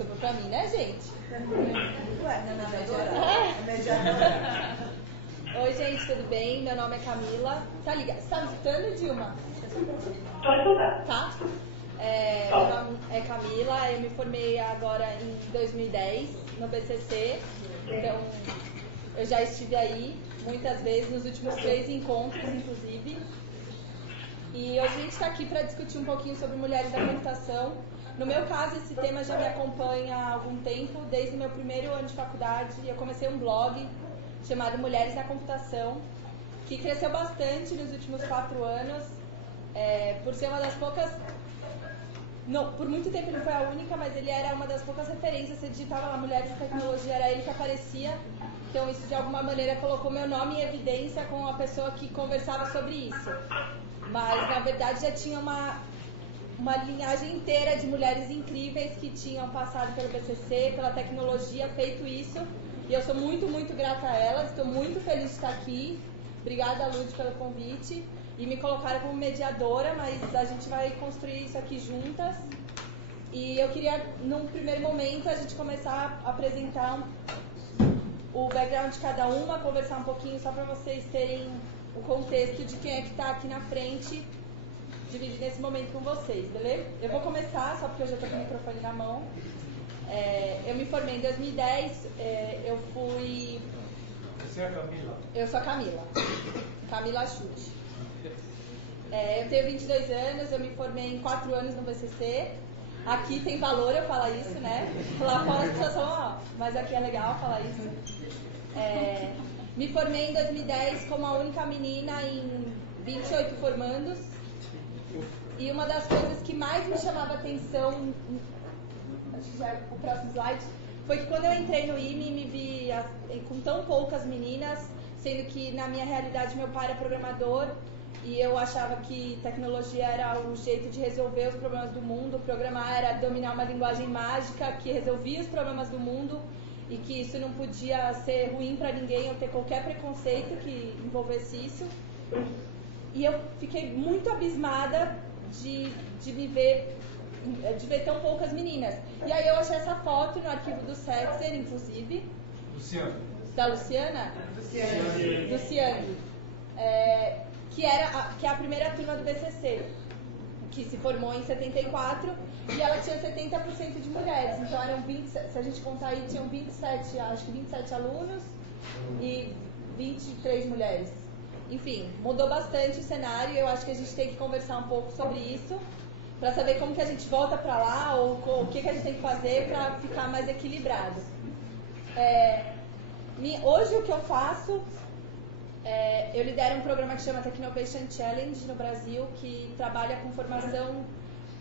sobrou pra mim, né, gente? Ué, não, mediadora. Oi, gente, tudo bem? Meu nome é Camila. Tá ligado? Você tá me escutando, Dilma? Tô escutando. Tá? Meu nome é Camila, eu me formei agora em 2010 no BCC, então eu já estive aí muitas vezes, nos últimos 3 encontros, inclusive. E hoje a gente está aqui para discutir um pouquinho sobre mulheres da computação. No meu caso, esse tema já me acompanha há algum tempo, desde o meu primeiro ano de faculdade. Eu comecei um blog chamado Mulheres na Computação, que cresceu bastante nos últimos 4 anos, por ser uma das poucas... Não, por muito tempo ele foi a única, mas ele era uma das poucas referências. Você digitava lá Mulheres na Tecnologia, era ele que aparecia. Então isso de alguma maneira colocou meu nome em evidência com a pessoa que conversava sobre isso. Mas na verdade já tinha uma linhagem inteira de mulheres incríveis que tinham passado pelo BCC, pela tecnologia, feito isso. E eu sou muito, muito grata a elas. Estou muito feliz de estar aqui. Obrigada, Lud, pelo convite. E me colocaram como mediadora, mas a gente vai construir isso aqui juntas. E eu queria, num primeiro momento, a gente começar a apresentar o background de cada uma, conversar um pouquinho só para vocês terem o contexto de quem é que está aqui na frente, dividir nesse momento com vocês, beleza? Eu vou começar, só porque eu já estou com o microfone na mão. Eu me formei em 2010, eu fui... Você é a Camila? Eu sou a Camila. Camila Chute. Eu tenho 22 anos, eu me formei em 4 anos no BCC. Aqui tem valor eu falar isso, né? Lá fora as pessoas falam, mas aqui é legal falar isso. Me formei em 2010 como a única menina em 28 formandos. E uma das coisas que mais me chamava atenção, acho que já é o próximo slide, foi que quando eu entrei no IME me vi com tão poucas meninas, sendo que na minha realidade meu pai era programador e eu achava que tecnologia era o jeito de resolver os problemas do mundo, programar era dominar uma linguagem mágica que resolvia os problemas do mundo e que isso não podia ser ruim para ninguém ou ter qualquer preconceito que envolvesse isso. E eu fiquei muito abismada de ver tão poucas meninas. E aí eu achei essa foto no arquivo do Setzer, inclusive. Luciana. Da Luciana? Luciane. Que é a primeira turma do BCC, que se formou em 74, e ela tinha 70% de mulheres. Então eram 20, se a gente contar aí, tinham 27 alunos e 23 mulheres. Enfim, mudou bastante o cenário e eu acho que a gente tem que conversar um pouco sobre isso, para saber como que a gente volta para lá ou o que a gente tem que fazer para ficar mais equilibrado. Hoje o que eu faço, eu lidero um programa que chama Technovation Challenge no Brasil, que trabalha com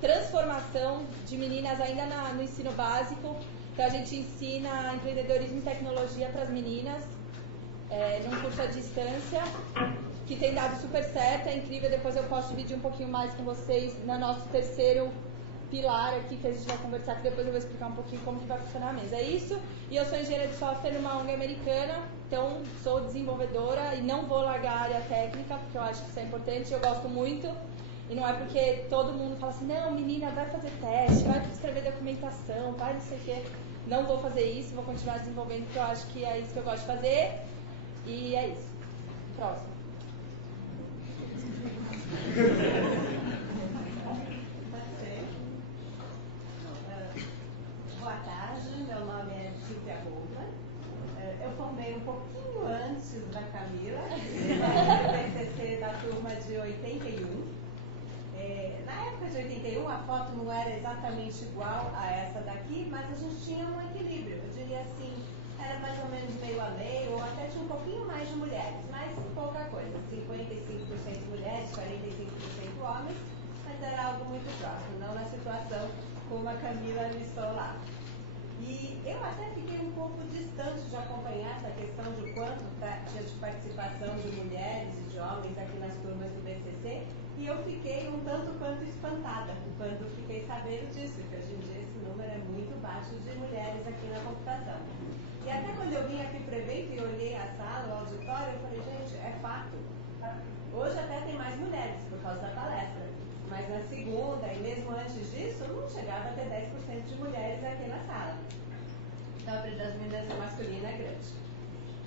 transformação de meninas ainda no ensino básico. Então a gente ensina empreendedorismo e tecnologia para as meninas, num curso à distância, que tem dado super certo, é incrível. Depois eu posso dividir um pouquinho mais com vocês no nosso terceiro pilar aqui, que a gente vai conversar, que depois eu vou explicar um pouquinho como que vai funcionar mesmo. É isso, e eu sou engenheira de software numa ONG americana, então sou desenvolvedora e não vou largar a área técnica, porque eu acho que isso é importante, eu gosto muito, e não é porque todo mundo fala assim, não, menina, vai fazer teste, vai escrever documentação, vai não sei o quê. Não vou fazer isso, vou continuar desenvolvendo, porque eu acho que é isso que eu gosto de fazer, e é isso. Próximo. Boa tarde, meu nome é Silvia Roupa. Eu formei um pouquinho antes da Camila, no BCC da turma de 81. Na época de 81, a foto não era exatamente igual a essa daqui, mas a gente tinha um equilíbrio. Eu diria assim, era mais ou menos meio a meio, ou até tinha um pouquinho mais de mulheres, mas pouca coisa. 55% mulheres, 45% homens, mas era algo muito próximo, não na situação como a Camila listou lá. E eu até fiquei um pouco distante de acompanhar essa questão de quanto tinha de participação de mulheres e de homens aqui nas turmas do BCC, e eu fiquei um tanto quanto espantada quando fiquei sabendo disso, que hoje em dia esse número é muito baixo de mulheres aqui na computação. E até quando eu vim aqui para o evento e olhei a sala, o auditório, eu falei, gente, é fato. Hoje até tem mais mulheres por causa da palestra, mas na segunda e mesmo antes disso, não não chegava a ter 10% de mulheres aqui na sala. Então a predominância masculina é grande.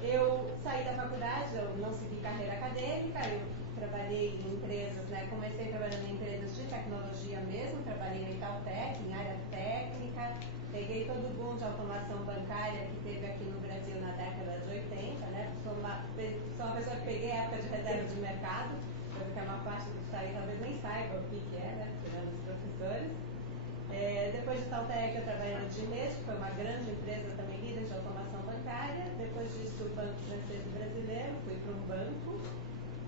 Eu saí da faculdade, eu não segui carreira acadêmica, eu trabalhei em empresas, né? Comecei trabalhando em empresas de tecnologia mesmo, trabalhei em Itautec, em área técnica, peguei todo o boom de automação bancária que teve aqui no Brasil na década de 80, né? Sou uma pessoa que peguei a época de reserva de mercado, porque a maior parte dos aí talvez nem saiba o que é, né? Tirando os professores. Depois de Itautec eu trabalhei no Dimes, que foi uma grande empresa também líder de automação bancária. Depois disso, o Banco Francês Brasileiro, fui para um banco.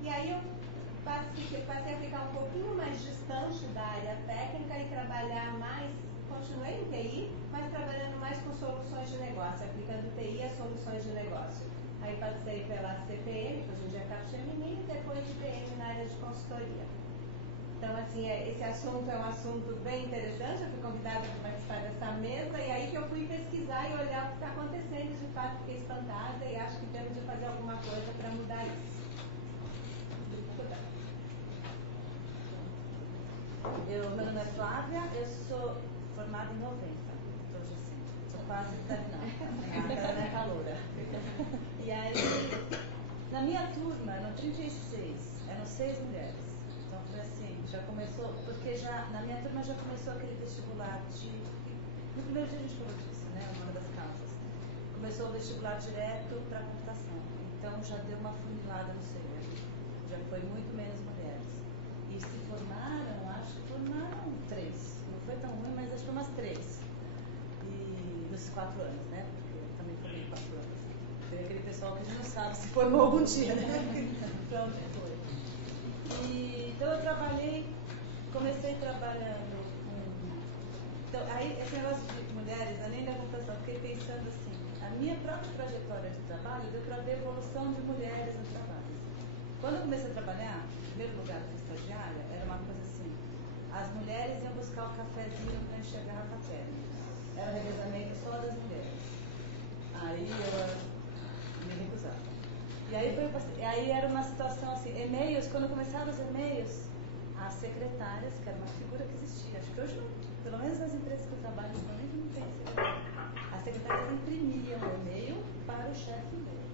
E aí eu passei a ficar um pouquinho mais distante da área técnica e trabalhar mais, continuei em TI, mas trabalhando mais com soluções de negócio, aplicando TI a soluções de negócio. Aí passei pela CPM, que hoje em dia é Capgemini, e depois IBM na área de consultoria. Então, assim, esse assunto é um assunto bem interessante, eu fui convidada para participar dessa mesa, e aí que eu fui pesquisar e olhar o que está acontecendo, e de fato fiquei espantada e acho que temos de fazer alguma coisa para mudar isso. Meu nome é Flávia, eu sou formada em 90, hoje assim, sou quase terminando, a minha caloura. E aí, na minha turma, eram 36, eram 6 mulheres. Então foi assim, já começou, porque na minha turma já começou aquele vestibular no primeiro dia a gente falou disso, né, uma das causas. Começou o vestibular direto para computação, então já deu uma funilada no cerebro, já foi muito menos mulheres. E se formaram, acho que formaram 3. Não foi tão ruim, mas acho que foi umas 3. E nos 4 anos, né? Porque eu também formei 4 anos. Tem aquele pessoal que a gente não sabe se formou algum dia, né? Pronto, foi. Então eu comecei trabalhando com... Então, aí esse negócio de mulheres, além da computação, fiquei pensando assim, a minha própria trajetória de trabalho deu para ver a evolução de mulheres no trabalho. Quando eu comecei a trabalhar, em primeiro lugar, como estagiária, era uma coisa assim, as mulheres iam buscar o cafezinho para encher a garrafa térmica. Era o revezamento só das mulheres. Aí eu me recusava. E aí era uma situação assim, e-mails, quando começaram os e-mails, as secretárias, que era uma figura que existia, acho que hoje não, pelo menos nas empresas que eu trabalho, não tem secretária. As secretárias imprimiam o e-mail para o chefe dele.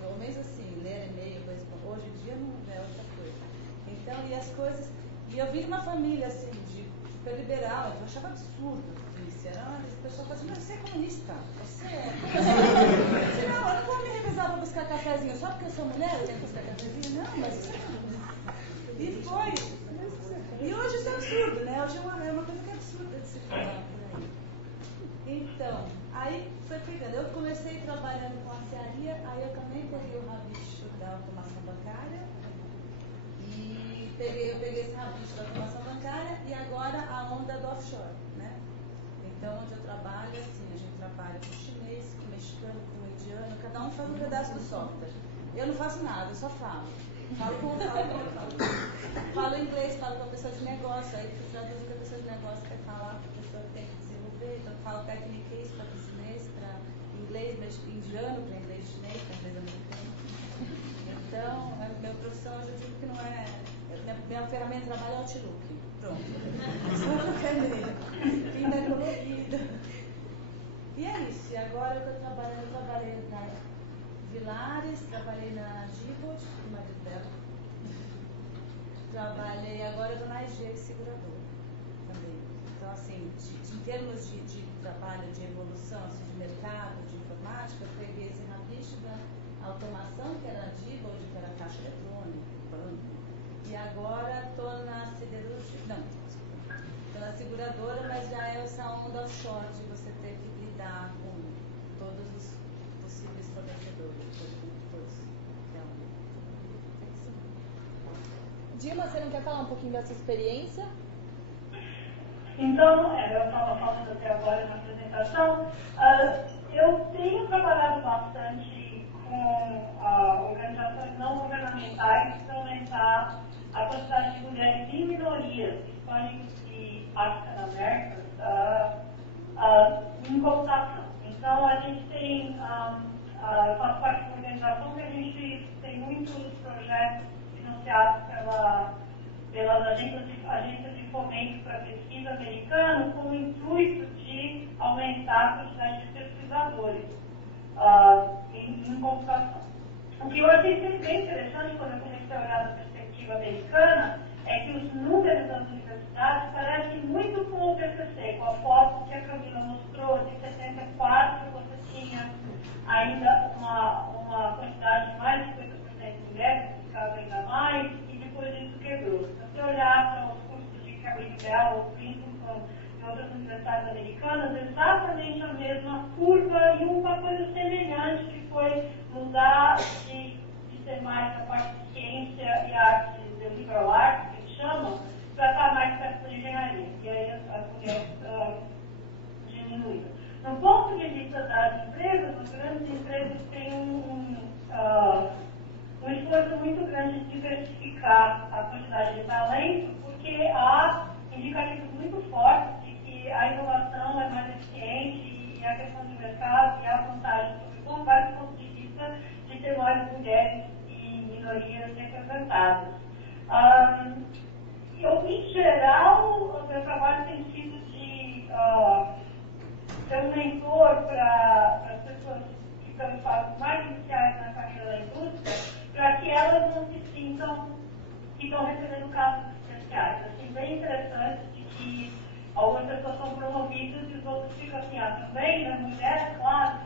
Pelo menos assim, ler e-mail, hoje em dia não é outra coisa. Então, e as coisas. E eu vim de uma família assim, super liberal, então eu achava absurdo isso. A pessoa falava assim, mas você é comunista, você é. Não, eu não vou me revezar para buscar cafezinho, só porque eu sou mulher, eu tenho que buscar cafezinho? Não, mas. E foi. E hoje isso é absurdo, né? Hoje é uma coisa que é absurda de se falar por aí. Então, aí foi pegando. Eu comecei trabalhando com aciaria, aí eu também peguei o rabicho da automação bancária. E eu peguei esse rabicho da automação bancária e agora a onda do offshore, né? Então, onde eu trabalho, assim, a gente trabalha com chinês, com mexicano, com indiano, cada um faz um pedaço do software. Eu não faço nada, eu só falo. Falo inglês, falo com a pessoa de negócio, aí eu traduzo o que a pessoa de negócio quer falar, a pessoa tem que desenvolver, então eu falo técnicas para chinês, para inglês indiano, para inglês chinês, para inglês americano. Então, a minha profissão, eu já digo que não é... Minha ferramenta de trabalho é Outlook. Pronto. Só no caminho. Fim da colorida. E é isso. E agora que eu trabalhei na Vilares, trabalhei na Diebold, no marido dela. Agora eu estou na EG Seguradora também. Então, assim, em termos de trabalho, de evolução, assim, de mercado, de informática, eu peguei esse rabicho da automação, que era a Diebold, que era a caixa eletrônica, banco. E agora estou na siderurgia, não, estou na seguradora, mas já é essa onda offshore de você ter que lidar com todos os possíveis fornecedores, todos. Dilma, você não quer falar um pouquinho da sua experiência? Então, eu estava falando até agora na apresentação, eu tenho trabalhado bastante com organizações não governamentais para aumentar a quantidade de mulheres e minorias hispânicas e africano-americanas em computação. Então, a gente tem, eu faço parte de uma organização que a gente tem muitos projetos financiados pelas agências de fomento para pesquisa americano com o intuito de aumentar a quantidade de pesquisadores em computação. O que eu achei sempre bem interessante quando eu comecei a olhar da perspectiva americana é que os números das universidades parecem muito com o PCC, com a foto que a Camila mostrou, de 74 você tinha ainda uma quantidade de mais de 50% de mulheres, que ficava ainda mais, e depois isso quebrou. Se você olhar para os cursos de Carnegie ou Princeton e outras universidades americanas, exatamente a mesma curva e uma coisa semelhante que foi mudar de ser mais a parte de ciência e arte, de liberal arts, que eles chamam, para estar mais perto da engenharia. E aí as mulheres diminuíram. No ponto de vista das empresas, as grandes empresas têm um esforço muito grande de diversificar a quantidade de talento, porque há indicativos muito fortes de que a inovação é mais eficiente e a questão de mercado e a vantagem sobre vários pontos de vista de ter mais mulheres e minorias representadas. Em geral, o meu trabalho tem sido de ser um mentor para as pessoas que estão em fases mais iniciais na carreira da indústria, para que elas não se sintam que estão recebendo casos especiais. Assim, bem interessante de que algumas pessoas são promovidas e os outros ficam assim, também, né, mulher, claro,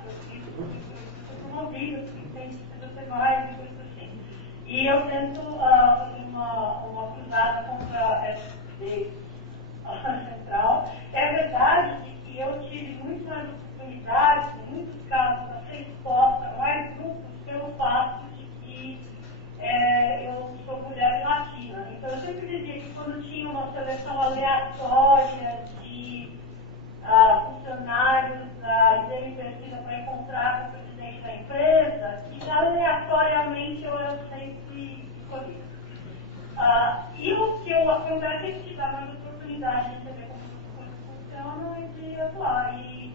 são promovidas, porque tem que ser mais e coisas assim. E eu tento fazer uma cruzada contra essa central. É verdade que eu tive muito mais oportunidades, em muitos casos, a ser exposta a mais grupos pelo fato de que eu sou mulher e latina. Então, eu sempre dizia que quando tinha uma seleção aleatória de funcionários da pesquisa para encontrar com o presidente da empresa, e aleatoriamente eu era sempre escolhida. E o que eu acontece é que te dá mais oportunidade de entender como as coisas funcionam e de atuar. E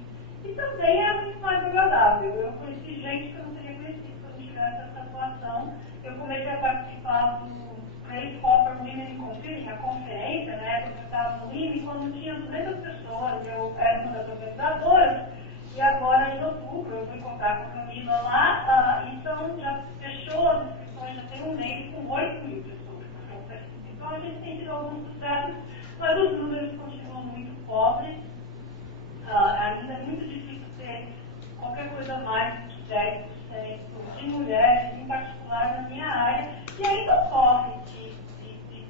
também é muito mais agradável. Eu conheci gente que eu não teria conhecido se eu não tivesse essa atuação. Eu comecei a participar do Grace Hopper Women in Computing, a conferência, né, quando eu estava no IME, quando tinha 200 pessoas, eu era uma das organizadoras, e agora em outubro eu vou encontrar com a Camila lá, então já fechou as inscrições, já tem um mês com 8.000 pessoas na conferência. Então a gente tem tido alguns sucessos, mas os números continuam muito pobres, ainda é muito difícil ter qualquer coisa mais de 10% de mulheres, em particular na minha área, e ainda corre de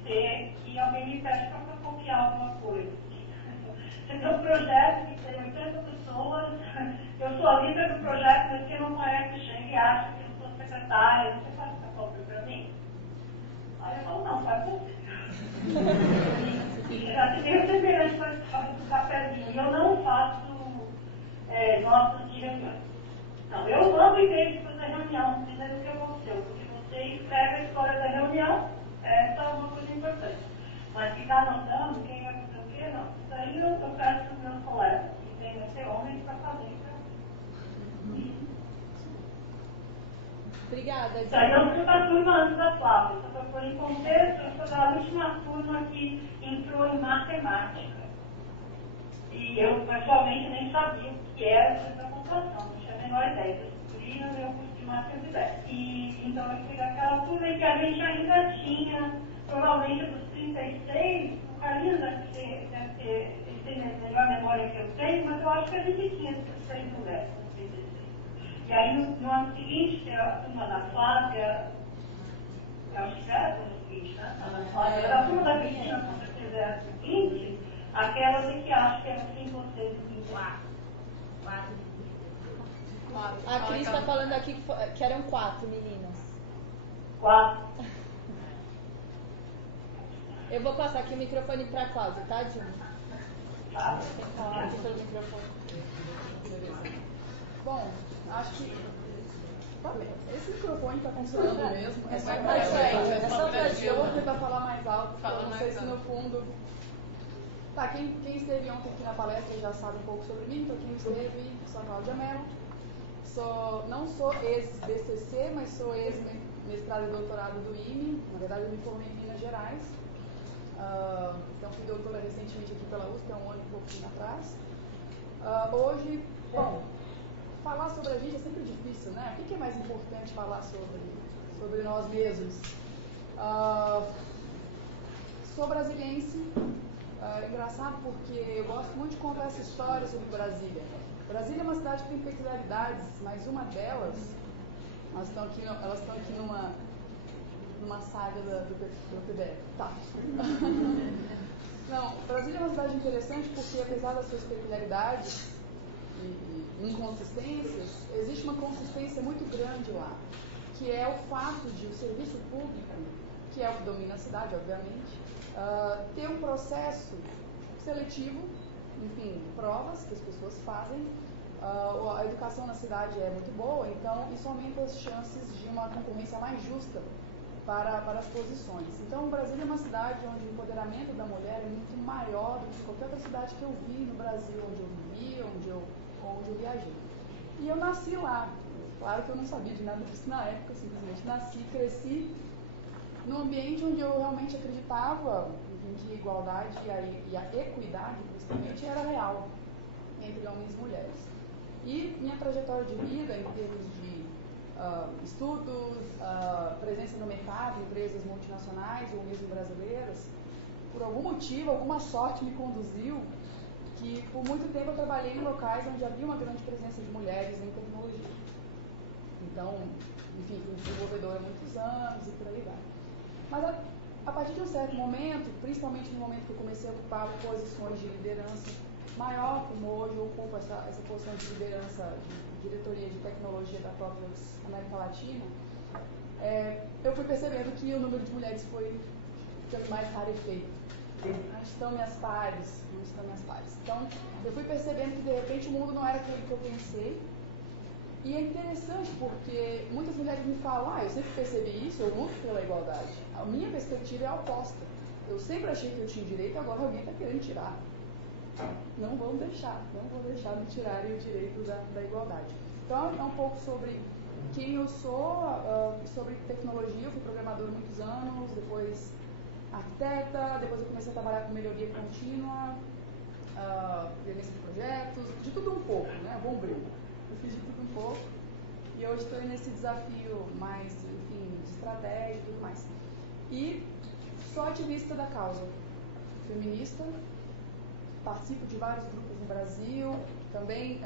ter que alguém me pede para copiar alguma coisa. Você tem um projeto que tem 80 pessoas, eu sou a líder do projeto, mas quem não conhece chega e acha que eu sou secretária, você faz essa cópia para mim? Aí eu falo, não, faz você. Já te tenho semelhante para do cafezinho, e eu não faço notas de reunião. Não, eu mando e-mail de fazer reunião, dizendo o que aconteceu, porque você escreve a história da reunião, essa é uma coisa importante. Mas ficar anotando quem vai fazer o quê, não. Isso aí eu peço para os meus colegas, que tem que ser homens para fazer. Obrigada. Isso aí eu fui da turma antes da Flávia, só para pôr em contexto, eu sou da última turma que entrou em matemática. E eu, pessoalmente, nem sabia o que era essa computação, não tinha a menor ideia. Eu descobri no meu curso de matemática. E então eu fui daquela turma em que a gente ainda tinha, provavelmente dos 36, o Carlinhos deve ter, ele tem a melhor memória que eu tenho, mas eu acho que a gente tinha 16 mulheres nos 36. E aí no ano seguinte, que era a turma da Flávia, eu acho que era a turma seguinte, né? A turma da Cristina, com certeza, era a seguinte. Aquelas que acham que eram 5 ou 6 4. A Cris está falando aqui que eram 4 meninas. 4. Eu vou passar aqui o microfone para a Cláudia, tá, Dilma? Tem que falar aqui pelo microfone. Bom, acho que esse microfone está funcionando mesmo. É só pra gente. Eu vou tentar falar mais alto, porque eu não sei se no fundo... Tá, quem esteve ontem aqui na palestra já sabe um pouco sobre mim, então quem esteve, sou a Cláudia Mello. Não sou ex-BCC, mas sou ex-mestrado e doutorado do IME. Na verdade, eu me formei em Minas Gerais. Então, fui doutora recentemente aqui pela USP, há um ano e pouquinho atrás. Hoje, bom, falar sobre a gente é sempre difícil, né? O que é mais importante falar sobre nós mesmos? Sou brasiliense, engraçado porque eu gosto muito de contar essa história sobre Brasília. Brasília é uma cidade que tem peculiaridades, mas uma delas, elas estão aqui numa saga do PBF. Tá. Não, Brasília é uma cidade interessante porque, apesar das suas peculiaridades e inconsistências, existe uma consistência muito grande lá, que é o fato de o serviço público, que é o que domina a cidade, obviamente, ter um processo seletivo, enfim, provas que as pessoas fazem. A educação na cidade é muito boa, então isso aumenta as chances de uma concorrência mais justa para as posições. Então, Brasília é uma cidade onde o empoderamento da mulher é muito maior do que qualquer outra cidade que eu vi no Brasil, onde eu vivi, onde eu viajei. E eu nasci lá. Claro que eu não sabia de nada disso na época, eu simplesmente nasci, cresci num ambiente onde eu realmente acreditava em que a igualdade e a equidade, principalmente, era real entre homens e mulheres. E minha trajetória de vida, em termos de estudos, presença no mercado, empresas multinacionais ou mesmo brasileiras, por algum motivo, alguma sorte me conduziu que por muito tempo eu trabalhei em locais onde havia uma grande presença de mulheres em tecnologia. Então, enfim, fui desenvolvedora há muitos anos e por aí vai. Mas a partir de um certo momento, principalmente no momento que eu comecei a ocupar posições de liderança maior, como hoje eu ocupo essa posição de liderança de diretoria de tecnologia da Toplex América Latina, eu fui percebendo que o número de mulheres foi ficando mais rarefeito. Onde estão minhas pares? Então, eu fui percebendo que de repente o mundo não era aquilo que eu pensei. E é interessante porque muitas mulheres me falam, eu sempre percebi isso, eu luto pela igualdade. A minha perspectiva é a oposta. Eu sempre achei que eu tinha direito, agora alguém está querendo tirar. Não vou deixar me tirarem o direito da igualdade. Então, é um pouco sobre quem eu sou, sobre tecnologia. Eu fui programadora há muitos anos, depois arquiteta, depois eu comecei a trabalhar com melhoria contínua, gerência de projetos, de tudo um pouco, né? Bombril. Eu fiz de tudo um pouco e hoje estou nesse desafio mais, enfim, de estratégia e tudo mais. E sou ativista da causa feminista, participo de vários grupos no Brasil, também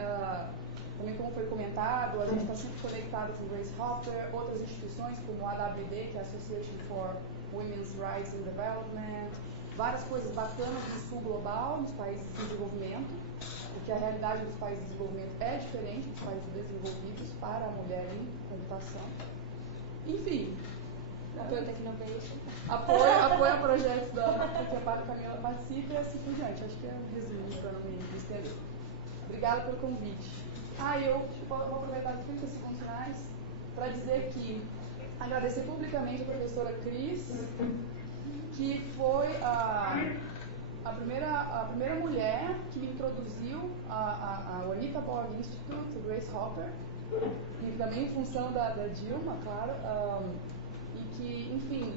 como foi comentado, a gente está sempre conectado com Grace Hopper, outras instituições como a AWD, que é a Association for Women's Rights and Development, várias coisas bacanas no sul global, nos países em desenvolvimento, porque a realidade dos países em desenvolvimento é diferente dos países desenvolvidos para a mulher em computação. Enfim. Apoio Tecnovation. Apoio projetos que a Camila participa e assim por diante. Acho que é um resumo para não me estender. Obrigada pelo convite. Eu vou aproveitar os 30 segundos finais para dizer que agradecer publicamente a professora Cris, que foi a primeira mulher que me introduziu ao Anita Borg Institute, Grace Hopper, e também em função da Dilma, claro, e que, enfim,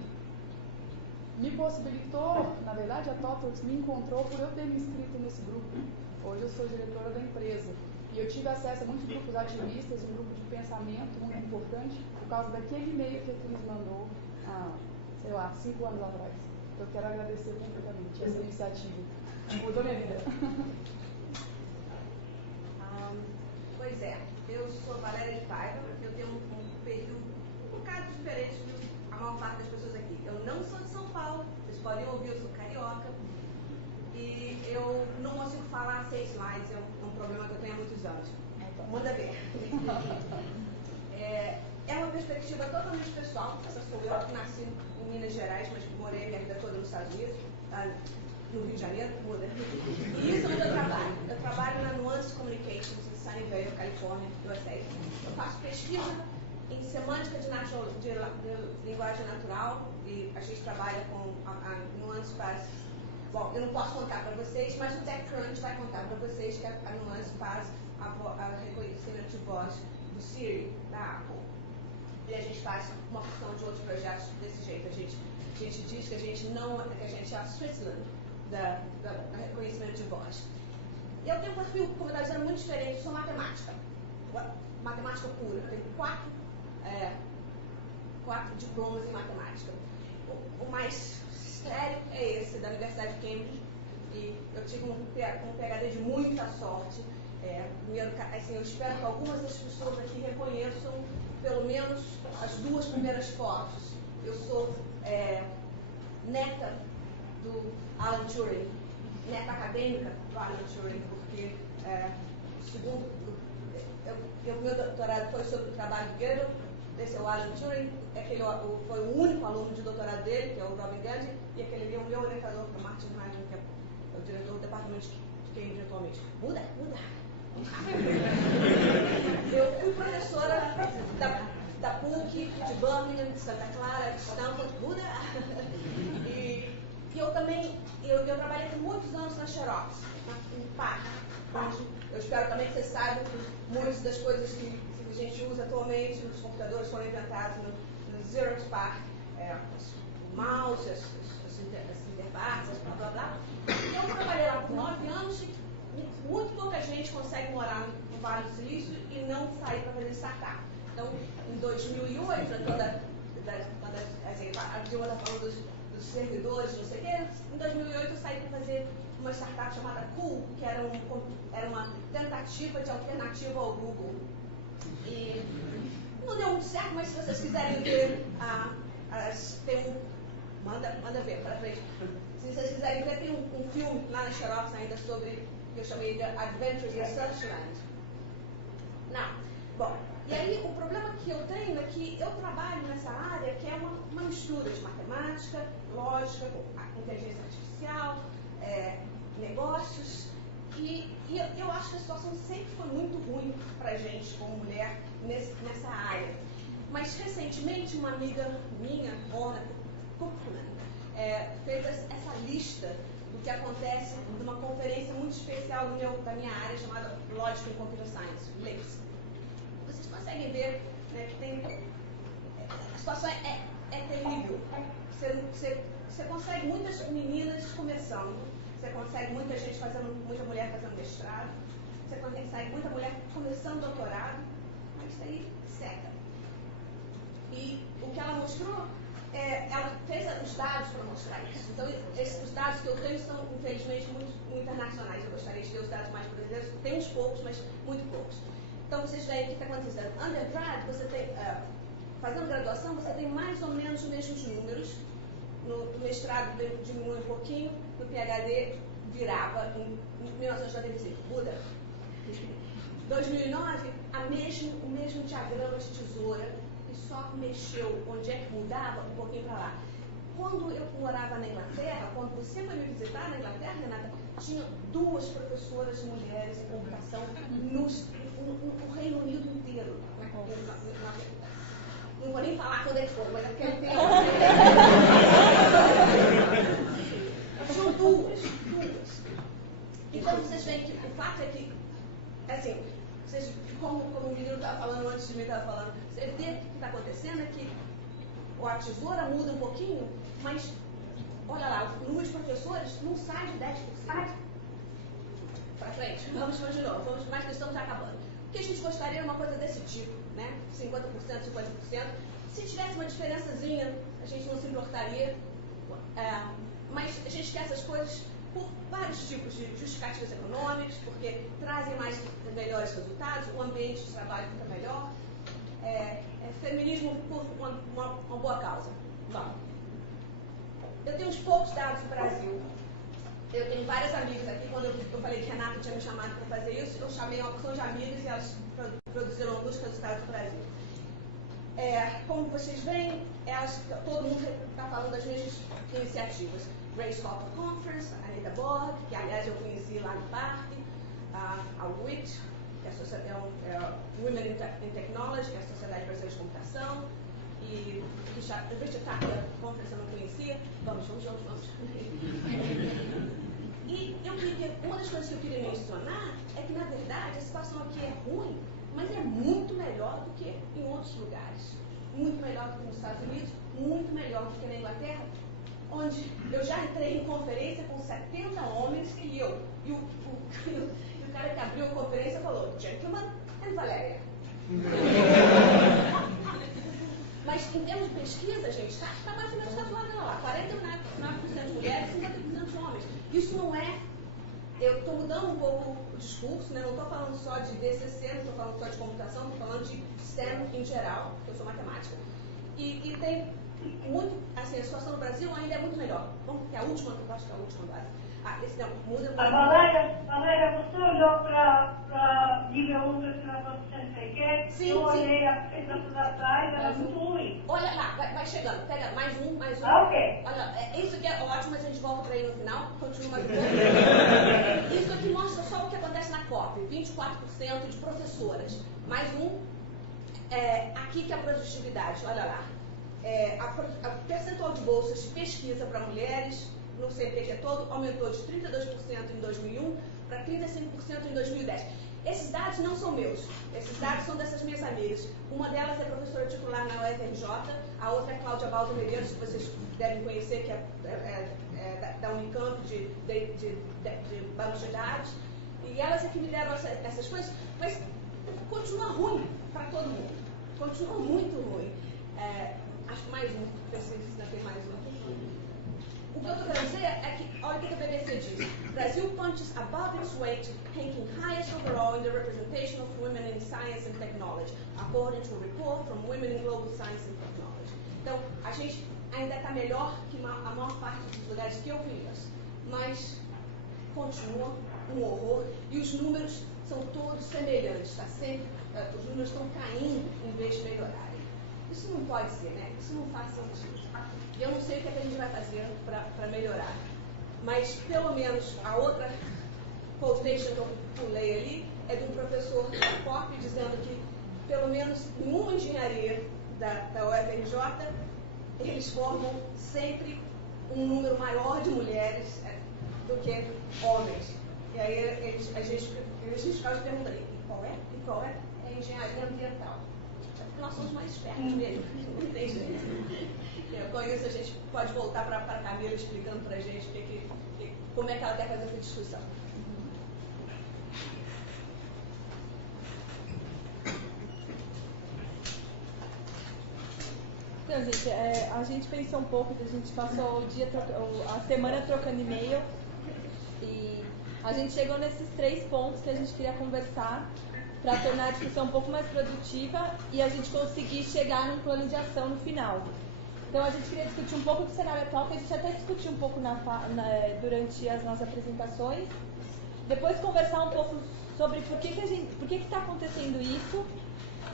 me possibilitou, na verdade, a TOTWORKS me encontrou por eu ter me inscrito nesse grupo. Hoje eu sou diretora da empresa. E eu tive acesso a muitos grupos ativistas, um grupo de pensamento muito importante, por causa daquele e-mail que a Cris mandou há, 5 anos atrás. Eu quero agradecer publicamente essa iniciativa. Mudou minha vida. Pois é, eu sou Valéria de Paiva, eu tenho um período um bocado diferente da maior parte das pessoas aqui. Eu não sou de São Paulo, vocês podem ouvir, eu sou carioca. E eu não consigo falar 6 slides, é um problema que eu tenho há muitos anos. Manda ver. É uma perspectiva totalmente pessoal. Essa sou eu que nasci em Minas Gerais, mas morei minha vida toda nos Estados Unidos, no Rio de Janeiro, muda. E isso é onde eu trabalho. Eu trabalho na Nuance Communications, em Sunnyvale, Califórnia, USA. Eu faço pesquisa em semântica de linguagem natural e a gente trabalha com a Nuance faz. Bom, eu não posso contar para vocês, mas o TechCrunch vai contar para vocês que a Nuance faz a reconhecimento de voz do Siri, da Apple. e a gente faz uma porção de outros projetos desse jeito. A gente diz que a gente é a Switzerland do reconhecimento de voz. Eu tenho um perfil, como eu estava dizendo, muito diferente. Eu sou matemática pura. Eu tenho quatro diplomas em matemática. O mais sério é esse, da Universidade de Cambridge, e eu tive um PhD de muita sorte. Eu espero que algumas das pessoas aqui reconheçam pelo menos as duas primeiras fotos. Eu sou neta do Alan Turing, neta acadêmica do Alan Turing, porque o meu doutorado foi sobre o trabalho de Gödel. Esse é o Alan Turing, foi o único aluno de doutorado dele, que é o Robin Gandhi, e aquele ali é o meu orientador, que é o Martin Ryan, que é o diretor do departamento de Cambridge atualmente. Muda! Eu fui professora da PUC, de Birmingham, de Santa Clara, de Stanford, muda! E eu também, eu trabalhei por muitos anos na Xerox, em PAC. Eu espero também que vocês saibam que muitas das coisas que a gente usa atualmente, os computadores foram inventados no Xerox PAC, o mouse, as interfaces, blá blá blá. Eu trabalhei lá por 9 anos e muito pouca gente consegue morar no Vale do Silício e não sair para fazer startup. Então, em 2008, quando a Dilma está falando dos servidores, não sei o quê, em 2008 eu saí para fazer uma startup chamada Cool, que era uma tentativa de alternativa ao Google. E não deu muito certo, mas se vocês quiserem ver, manda ver para frente. Se vocês quiserem ver, tem um filme lá na Xerox ainda sobre, que eu chamei de Adventures in Searchland. Bom, e aí o problema que eu tenho é que eu trabalho nessa área que é uma mistura de matemática, lógica, inteligência artificial, negócios, e eu acho que a situação sempre foi muito ruim para a gente, como mulher, nessa área. Mas, recentemente, uma amiga minha, Orna Cookman, fez essa lista do que acontece numa conferência muito especial da minha área, chamada Logic and Computer Science, LICS. Vocês conseguem ver, né, que a situação é terrível. Você consegue muitas meninas começando, você consegue muita mulher fazendo mestrado, você consegue muita mulher começando doutorado, mas isso aí seca. E o que ela mostrou, ela fez os dados para mostrar isso. Então, os dados que eu tenho são, infelizmente, muito internacionais. Eu gostaria de ter os dados mais brasileiros, tem uns poucos, mas muito poucos. Então, vocês veem o que está acontecendo. Undergrad, você tem, fazendo graduação, você tem mais ou menos os mesmos números. No mestrado diminui um pouquinho, no PhD virava em 1995. Muda. Em 2009, o mesmo diagrama de tesoura, e só mexeu onde é que mudava, um pouquinho para lá. Quando eu morava na Inglaterra, quando você foi me visitar na Inglaterra, Renata, tinha 2 professoras mulheres em computação no Reino Unido inteiro. Não vou nem falar quando é que foi, mas naquele tempo. Tinham 2. Então vocês veem que o fato é que, assim, como o menino estava falando antes de mim, você vê o que está acontecendo é que a tesoura muda um pouquinho, mas olha lá, o número de professores não sai de 10%. Para frente, vamos de novo, mas nós estamos acabando. O que a gente gostaria era uma coisa desse tipo, né? 50%, 50%. Se tivesse uma diferençazinha, a gente não se importaria. Mas a gente quer essas coisas por vários tipos de justificativas econômicas, porque trazem melhores resultados, o ambiente de trabalho fica melhor. Feminismo por uma boa causa. Bom, eu tenho uns poucos dados do Brasil. Eu tenho várias amigas aqui. Quando eu falei que Renata tinha me chamado para fazer isso, eu chamei uma porção de amigas e elas produziram alguns resultados do Brasil. Como vocês veem, todo mundo está falando das mesmas iniciativas. Grace Hopper Conference, a Anita Borg, que aliás eu conheci lá no parque, a WIT, que é a Women in Technology, que é a Sociedade Brasileira de Computação, e o Richard Thaler Conference eu não conhecia. Vamos. E uma das coisas que eu queria mencionar é que, na verdade, a situação aqui é ruim, mas é muito melhor do que em outros lugares. muito melhor do que nos Estados Unidos, muito melhor do que na Inglaterra, onde eu já entrei em conferência com 70 homens e eu. E o cara que abriu a conferência falou, gentlemen and Valéria. Mas em termos de pesquisa, gente, está mais ou menos lá. 49% de mulheres, 50% de homens. Isso não é... Eu estou mudando um pouco o discurso, né? Não estou falando só de DCC, não estou falando só de computação, estou falando de STEM em geral, porque eu sou matemática. E tem muito... Assim, a situação no Brasil ainda é muito melhor. Vamos ter a última, eu acho que é a última base. Esse não, muda muito. Valéria, você olhou para nível 1 do ensino CNPq? Sim, eu olhei a apresentação da trás, era muito ruim. Olha lá, vai chegando. Pega mais um. Ok. Olha, isso aqui é ótimo, mas a gente volta para aí no final. Continua mais um pouco. Isso aqui mostra só o que acontece na COP. 24% de professoras. Mais um. Aqui que é a produtividade, olha lá. A percentual de bolsas de pesquisa para mulheres no CNPq todo aumentou de 32% em 2001 para 35% em 2010. Esses dados não são meus, esses dados são dessas minhas amigas. Uma delas é professora titular na UFRJ, a outra é Cláudia Baldo Medeiros, que vocês devem conhecer, que é da Unicamp, de banco de dados. E elas é que me deram essas coisas, mas continua ruim para todo mundo. Continua muito ruim. Acho que mais um, preciso ter mais um. O que eu estou querendo dizer é que, olha o que a BBC diz. Brazil punches above its weight, ranking highest overall in the representation of women in science and technology, according to a report from Women in Global Science and Technology. Então, a gente ainda está melhor que a maior parte dos lugares que eu conheço, mas continua um horror e os números são todos semelhantes, tá sempre, os números estão caindo em vez de melhorarem. Isso não pode ser, né? Isso não faz sentido. E eu não sei o que a gente vai fazer para melhorar. Mas, pelo menos, a outra quotation que eu pulei ali é de um professor da COP dizendo que, pelo menos em uma engenharia da UFRJ, eles formam sempre um número maior de mulheres do que homens. E aí a gente ficava perguntando, e qual é? É engenharia ambiental. É porque nós somos mais espertos mesmo, não tem jeito. Com isso a gente pode voltar para a Camila explicando para a gente como é que ela quer fazer essa discussão. Então, gente, a gente pensou um pouco, a gente passou a semana trocando e-mail e a gente chegou nesses 3 pontos que a gente queria conversar para tornar a discussão um pouco mais produtiva e a gente conseguir chegar num plano de ação no final. Então a gente queria discutir um pouco do cenário atual, que a gente até discutiu um pouco durante as nossas apresentações. Depois conversar um pouco sobre por que está acontecendo isso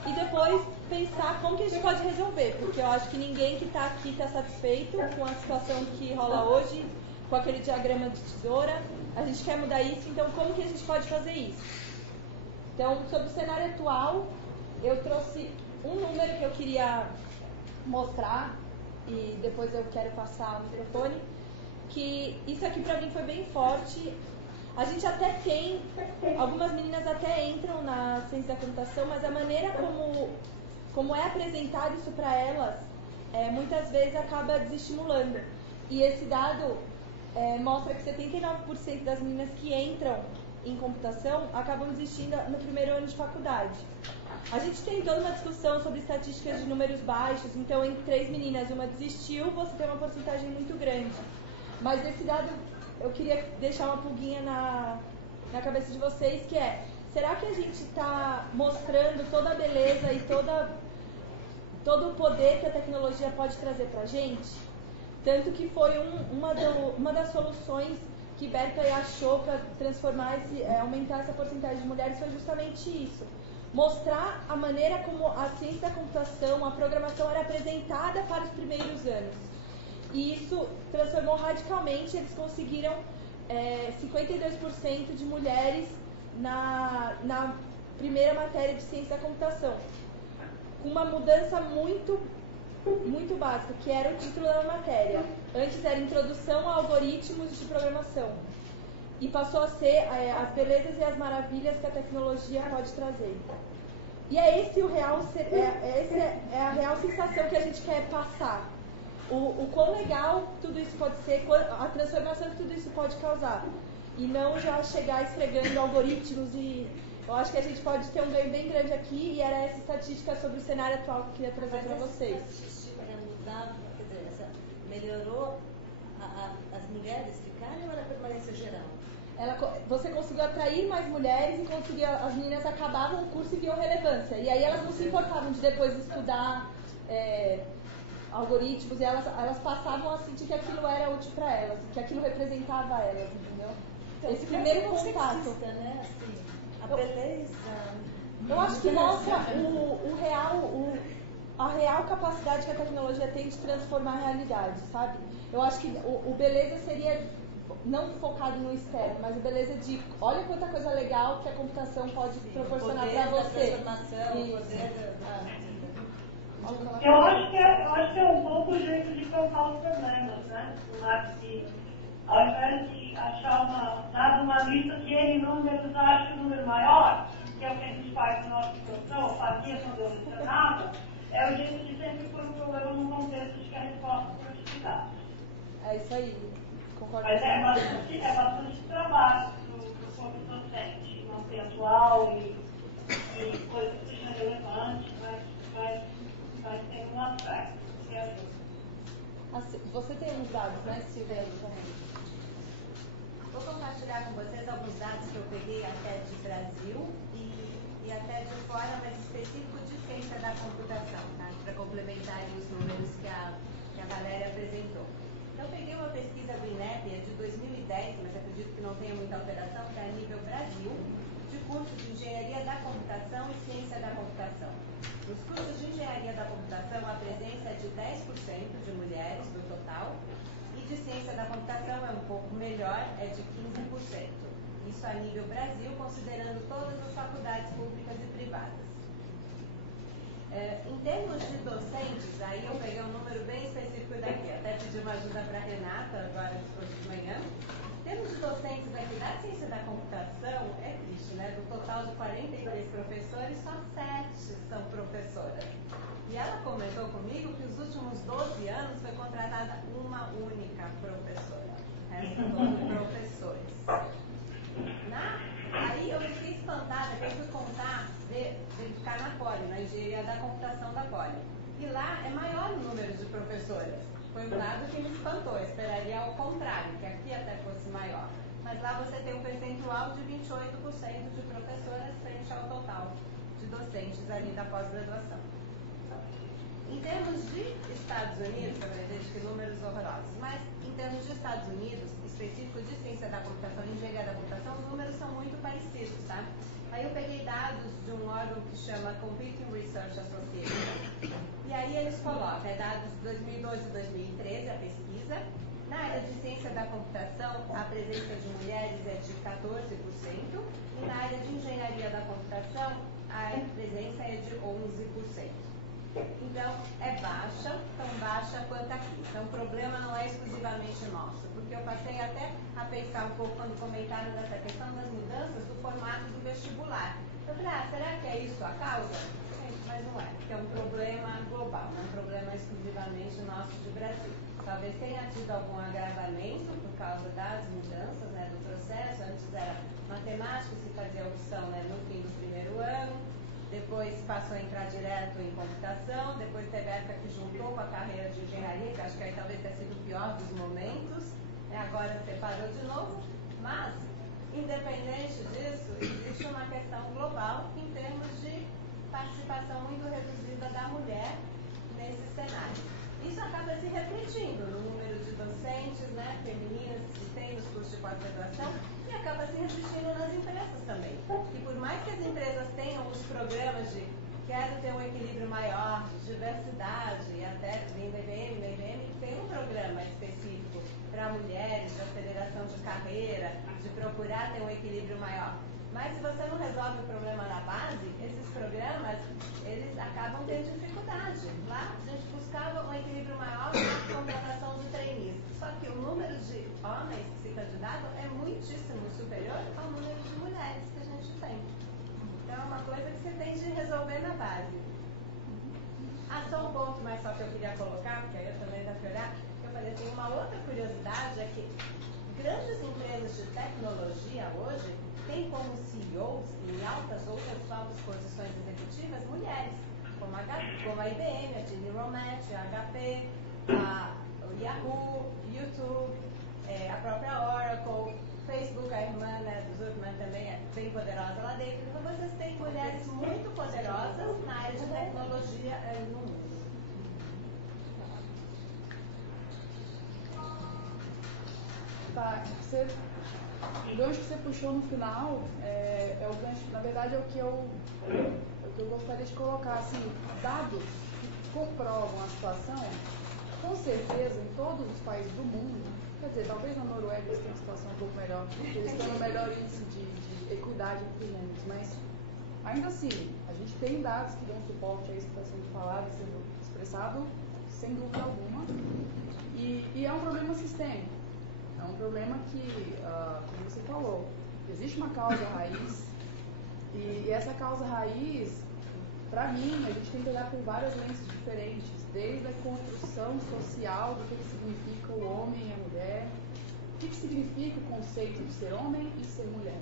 e depois pensar como que a gente pode resolver, porque eu acho que ninguém que está aqui está satisfeito com a situação que rola hoje, com aquele diagrama de tesoura. A gente quer mudar isso, então como que a gente pode fazer isso? Então, sobre o cenário atual, eu trouxe um número que eu queria mostrar e depois eu quero passar o microfone, que isso aqui pra mim foi bem forte. A gente até tem, algumas meninas até entram na ciência da computação, mas a maneira como é apresentado isso para elas, muitas vezes acaba desestimulando. E esse dado mostra que 79% das meninas que entram em computação acabam desistindo no primeiro ano de faculdade. A gente tem toda uma discussão sobre estatísticas de números baixos, então entre 3 meninas, uma desistiu, você tem uma porcentagem muito grande. Mas esse dado, eu queria deixar uma pulguinha na cabeça de vocês, que será que a gente está mostrando toda a beleza e todo o poder que a tecnologia pode trazer para a gente? Tanto que foi uma das soluções que Berkeley achou para aumentar essa porcentagem de mulheres foi justamente isso. Mostrar a maneira como a ciência da computação, a programação era apresentada para os primeiros anos. E isso transformou radicalmente, eles conseguiram 52% de mulheres na primeira matéria de ciência da computação. Com uma mudança muito básica, que era o título da matéria. Antes era Introdução a Algoritmos de Programação. E passou a ser as belezas e as maravilhas que a tecnologia pode trazer. E é esse o real, é a real sensação que a gente quer passar. O quão legal tudo isso pode ser, a transformação que tudo isso pode causar. E não já chegar esfregando algoritmos e... Eu acho que a gente pode ter um ganho bem grande aqui, e era essa estatística sobre o cenário atual que eu queria trazer para vocês. Essa estatística mudava, quer dizer, melhorou as mulheres ficarem ou era permanência geral? Você conseguiu atrair mais mulheres e as meninas acabavam o curso e viam relevância. E aí elas não se importavam de depois estudar algoritmos, e elas passavam a sentir que aquilo era útil para elas, que aquilo representava elas, entendeu? Então, esse primeiro contato. Sexista, né? Assim, a beleza. Eu acho que mostra a real capacidade que a tecnologia tem de transformar a realidade, sabe? Eu acho que o beleza seria não focado no externo, mas o beleza de olha quanta coisa legal que a computação pode proporcionar para você. Eu acho que é um pouco o jeito de colocar os problemas, né? Ao invés de achar dado uma lista de N números, acha o número maior, que é o que a gente faz na nossa profissão, ou fazia quando eu lecionava, é o jeito de sempre pôr o problema num contexto de que a resposta for utilidade. É isso aí, concordo. Mas é bastante trabalho do corpo docente, manter atual e coisas que sejam relevantes, mas vai ter um aspecto que ajuda. Você tem uns dados, né, Silvia? Vou compartilhar com vocês alguns dados que eu peguei até de Brasil e até de fora, mas específico de ciência da computação, tá? Para complementar os números que a Valéria apresentou. Então, eu peguei uma pesquisa do INEP, de 2010, mas acredito que não tenha muita alteração, que é a nível Brasil, de curso de engenharia da computação e ciência da computação. Nos cursos de engenharia da computação, a presença é de 10% de mulheres no total, e de ciência da computação é um pouco melhor, é de 15%. Isso a nível Brasil, considerando todas as faculdades públicas e privadas. Em termos de docentes, aí eu peguei um número bem específico daqui, até pedi uma ajuda para a Renata, agora depois de manhã. Em termos de docentes aqui da ciência da computação, é triste, né? Do total de 43 professores, só 7 são professoras. E ela comentou comigo que os últimos 12 anos foi contratada uma única professora. O resto todos professores. Aí eu fiquei espantada, que eu fui contar, verificar na Poli, na engenharia da computação da Poli. E lá é maior o número de professoras. Foi um dado que me espantou, eu esperaria ao contrário, que aqui até fosse maior. Mas lá você tem um percentual de 28% de professoras frente ao total de docentes ali da pós-graduação. Em termos de Estados Unidos, que números horrorosos, mas em termos de Estados Unidos, específico de ciência da computação e engenharia da computação, os números são muito parecidos, tá? Aí eu peguei dados de um órgão que chama Computing Research Association, e aí eles colocam dados de 2012 e 2013, a pesquisa. Na área de ciência da computação, a presença de mulheres é de 14%, e na área de engenharia da computação, a presença é de 11%. Então, é baixa, tão baixa quanto aqui. Então, o problema não é exclusivamente nosso, porque eu passei até a pensar um pouco quando comentaram dessa questão das mudanças do formato do vestibular. Eu falei, será que é isso a causa? Mas não é, porque é um problema global, não é um problema exclusivamente nosso de Brasil. Talvez tenha tido algum agravamento por causa das mudanças, né, do processo. Antes era matemática, se fazia opção, né, no fim do primeiro ano. Depois passou a entrar direto em computação, depois teve a época que juntou com a carreira de engenharia, que acho que aí talvez tenha sido o pior dos momentos, agora separou de novo, mas, independente disso, existe uma questão global em termos de participação muito reduzida da mulher nesse cenário. Isso acaba se refletindo no número de docentes, né, femininas que se tem nos cursos de pós-graduação, e acaba se refletindo nas empresas também. E por mais que as empresas tenham os programas de quero ter um equilíbrio maior, de diversidade, e até na IBM tem um programa específico para mulheres, de aceleração de carreira, de procurar ter um equilíbrio maior. Mas se você não resolve o problema na base, esses programas, eles acabam tendo dificuldade. Lá, a gente buscava um equilíbrio maior na contratação de trainees. Só que o número de homens que se candidatam é muitíssimo superior ao número de mulheres que a gente tem. Então é uma coisa que você tem de resolver na base. Ah, só um ponto mais só que eu queria colocar, porque aí eu também dá para olhar, que eu falei assim, uma outra curiosidade é que grandes empresas de tecnologia hoje têm como CEOs em altas posições executivas mulheres, como a IBM, a Ginny Rometty, a HP, o Yahoo, YouTube, a própria Oracle, Facebook, a irmã, né, do Zuckerman também é bem poderosa lá dentro. Então vocês têm mulheres muito poderosas na área de tecnologia no mundo. Tá, o gancho que você puxou no final é o gancho, na verdade é o que eu gostaria de colocar, assim, dados que comprovam a situação, com certeza em todos os países do mundo, quer dizer, talvez na Noruega eles tenham uma situação um pouco melhor, porque eles têm um melhor índice de equidade entre gêneros, mas ainda assim, a gente tem dados que dão suporte a isso que está sendo falado, sendo expressado, sem dúvida alguma, e é um problema sistêmico. É um problema que, como você falou, existe uma causa raiz e essa causa raiz, para mim, a gente tem que olhar por várias lentes diferentes, desde a construção social do que significa o homem e a mulher, o que significa o conceito de ser homem e ser mulher,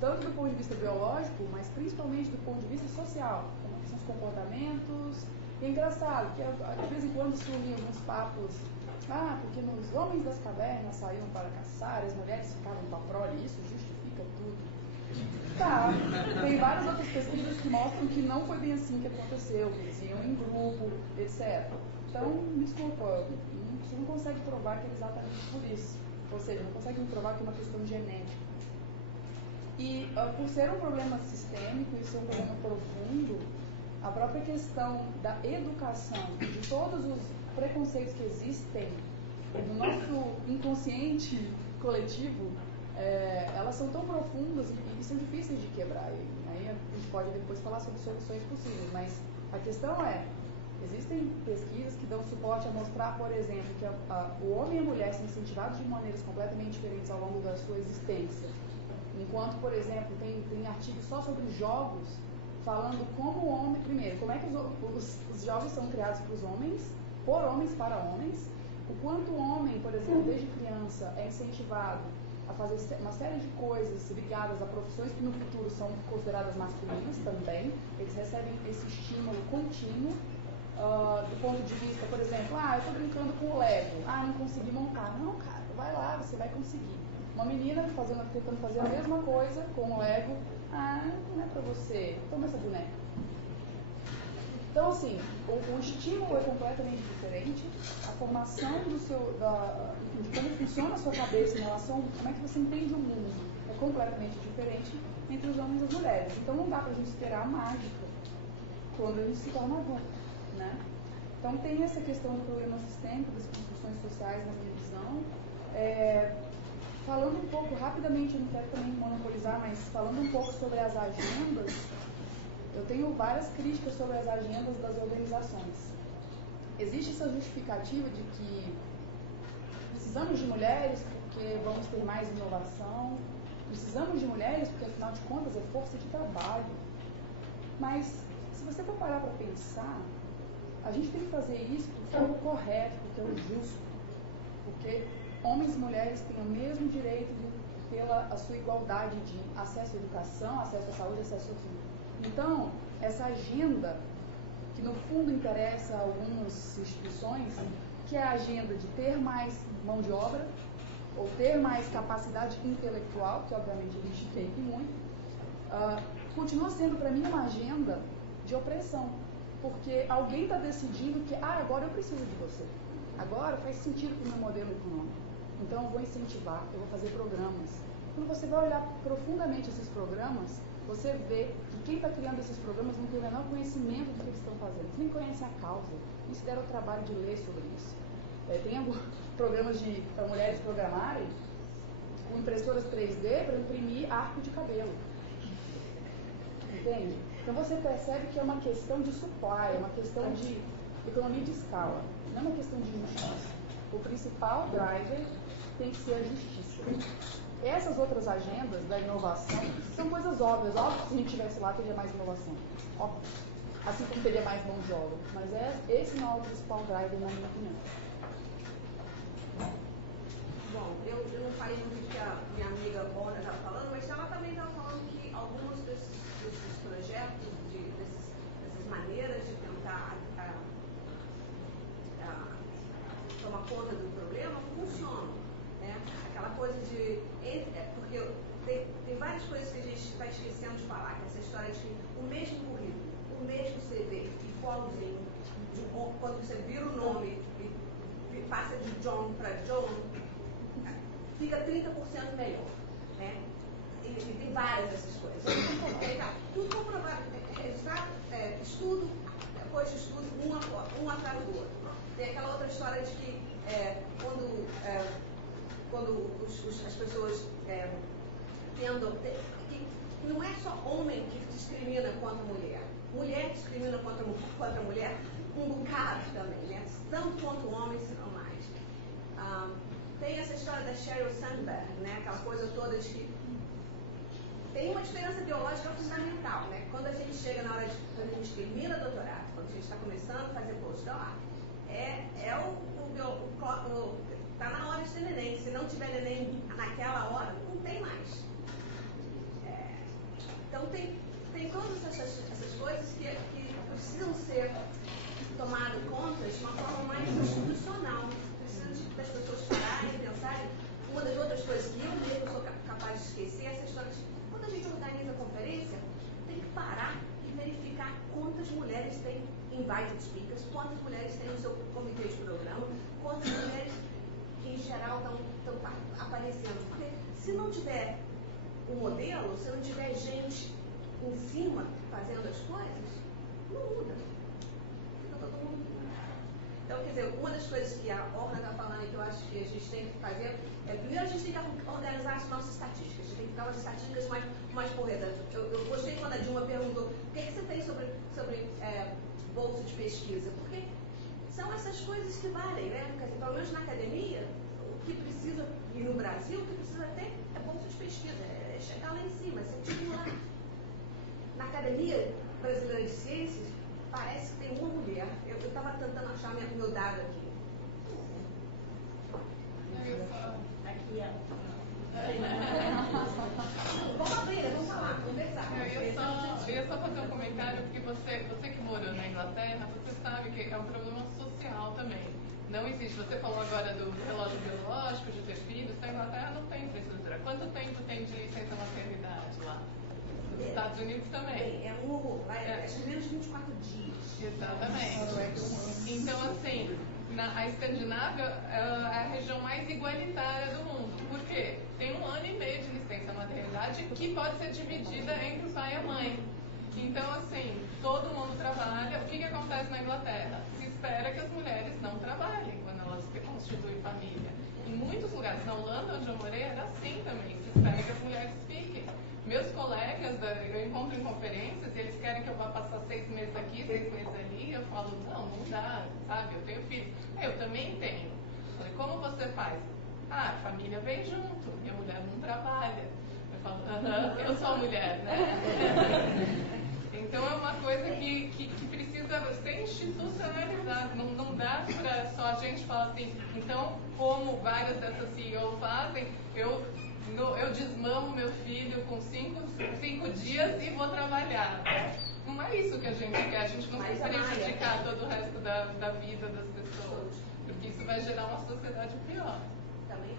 tanto do ponto de vista biológico, mas principalmente do ponto de vista social, como são os comportamentos. E é engraçado que de vez em quando surgem alguns papos. Porque os homens das cavernas saíam para caçar, as mulheres ficavam com a prole, isso justifica tudo. Tá, tem várias outras pesquisas que mostram que não foi bem assim que aconteceu, que eles iam em grupo, etc. Então, desculpa, você não consegue provar que é exatamente por isso. Ou seja, não consegue me provar que é uma questão genética. E por ser um problema sistêmico e ser um problema profundo, a própria questão da educação, de todos os preconceitos que existem no nosso inconsciente coletivo, elas são tão profundas e são difíceis de quebrar. E aí a gente pode depois falar sobre soluções possíveis, mas a questão existem pesquisas que dão suporte a mostrar, por exemplo, que o homem e a mulher são incentivados de maneiras completamente diferentes ao longo da sua existência. Enquanto, por exemplo, tem artigos só sobre jogos, falando como o homem, primeiro, como é que os jogos são criados para os homens, por homens para homens, o quanto o homem, por exemplo, desde criança é incentivado a fazer uma série de coisas ligadas a profissões que no futuro são consideradas masculinas também, eles recebem esse estímulo contínuo, do ponto de vista, por exemplo, eu estou brincando com o Lego, não consegui montar. Não, cara, vai lá, você vai conseguir. Uma menina tentando fazer a mesma coisa com o Lego, não é pra você, toma essa boneca. Então, assim, o estímulo é completamente diferente, a formação de como funciona a sua cabeça em relação a como é que você entende o mundo é completamente diferente entre os homens e as mulheres. Então, não dá pra gente esperar a mágica quando a gente se torna adulto, né? Então, tem essa questão do problema sistêmico, das construções sociais, na minha visão. Falando um pouco, rapidamente, eu não quero também monopolizar, mas falando um pouco sobre as agendas, eu tenho várias críticas sobre as agendas das organizações. Existe essa justificativa de que precisamos de mulheres porque vamos ter mais inovação, precisamos de mulheres porque, afinal de contas, é força de trabalho. Mas, se você for parar para pensar, a gente tem que fazer isso porque é o correto, porque é o justo, porque homens e mulheres têm o mesmo direito pela a sua igualdade de acesso à educação, acesso à saúde, acesso ao tudo. Então, essa agenda, que no fundo interessa a algumas instituições, que é a agenda de ter mais mão de obra, ou ter mais capacidade intelectual, que obviamente a gente tem muito, continua sendo para mim uma agenda de opressão, porque alguém está decidindo que, agora eu preciso de você, agora faz sentido para o meu modelo econômico, então eu vou incentivar, eu vou fazer programas. Quando você vai olhar profundamente esses programas, você vê que quem está criando esses programas não tem o menor conhecimento do que eles estão fazendo, eles nem conhecem a causa, nem se deram o trabalho de ler sobre isso. Tem alguns programas para mulheres programarem com impressoras 3D para imprimir arco de cabelo. Entende? Então você percebe que é uma questão de supply, é uma questão de economia de escala, não é uma questão de justiça. o principal driver tem que ser a justiça. Essas outras agendas da inovação são coisas óbvias. Óbvio que se a gente estivesse lá, teria mais inovação. Óbvio. Assim como teria mais mão de obra. Mas esse não é o principal driver, na minha opinião. Bom, eu não falei no vídeo que a minha amiga Bona estava falando, mas ela também estava falando que alguns desses projetos, dessas maneiras de tentar tomar conta do problema não funcionam. Né? Aquela coisa de... porque tem várias coisas que a gente está esquecendo de falar, que essa história de o mesmo currículo, o mesmo CV, igualzinho, quando você vira o nome e passa de John para John, fica 30% melhor. Né? E tem várias dessas coisas. Tá, tudo comprovado. Estudo, depois de estudo, um atrás do outro. Tem aquela outra história de que quando as pessoas tendam... que não é só homem que discrimina contra mulher. Mulher discrimina contra mulher um bocado também, né? Tanto quanto homens, se não mais. Tem essa história da Sheryl Sandberg, né? Aquela coisa toda de que tem uma diferença biológica fundamental, né? Quando a gente chega na hora quando a gente termina doutorado, quando a gente está começando a fazer postdoc, tá na hora de ter neném. Se não tiver neném naquela hora, não tem mais. Então tem todas essas coisas que precisam ser tomadas conta de uma forma mais institucional. Precisa das pessoas pararem e pensarem. Uma das outras coisas que eu mesmo sou capaz de esquecer é essa história de quando a gente organiza a conferência, tem que parar e verificar quantas mulheres têm invited speakers, quantas mulheres têm no seu comitê de programa, quantas mulheres que em geral estão aparecendo. Porque se não tiver um modelo, se não tiver gente em cima fazendo as coisas, não muda. Fica todo mundo. Então, quer dizer, uma das coisas que a Orna está falando e que eu acho que a gente tem que fazer primeiro a gente tem que organizar as nossas estatísticas. A gente tem que dar umas estatísticas mais corretas. Eu gostei quando a Dilma perguntou o que você tem sobre bolsa de pesquisa. Porque são essas coisas que valem, né? Porque, pelo menos na academia, o que precisa, e no Brasil, o que precisa ter é bolsa de pesquisa, é chegar lá em cima, é ser titular. Na Academia Brasileira de Ciências, parece que tem uma mulher. Eu estava tentando achar meu dado aqui. Aqui é. Vamos abrir, vamos falar, conversar. Eu ia só fazer um comentário, porque você que morou na Inglaterra, você sabe que é um problema social também. Não existe. Você falou agora do relógio biológico, de ter filhos. Na Inglaterra não tem infraestrutura. Quanto tempo tem de licença maternidade lá? Nos Estados Unidos também. É um horror. É menos de 24 dias. Exatamente. Então, assim, a Escandinávia é a região mais igualitária do mundo. Por quê? Tem 1 ano e meio de licença maternidade que pode ser dividida entre o pai e a mãe. Então, assim, todo mundo trabalha. O que acontece na Inglaterra? Se espera que as mulheres não trabalhem quando elas constituem família. Em muitos lugares, na Holanda, onde eu morei, era assim também. Se espera que as mulheres fiquem. Meus colegas, eu encontro em conferências e eles querem que eu vá passar 6 meses aqui, 6 meses ali. Eu falo, não dá, sabe? Eu tenho filhos. Eu também tenho. Eu falei, como você faz? A família vem junto e a mulher não trabalha. Eu falo, eu sou a mulher, né? Então é uma coisa que precisa ser institucionalizada. Não dá para só a gente falar assim, então, como várias dessas CEOs fazem, eu desmamo meu filho com 5 dias e vou trabalhar. Não é isso que a gente quer. A gente não quer prejudicar todo o resto da vida das pessoas. Porque isso vai gerar uma sociedade pior. Também.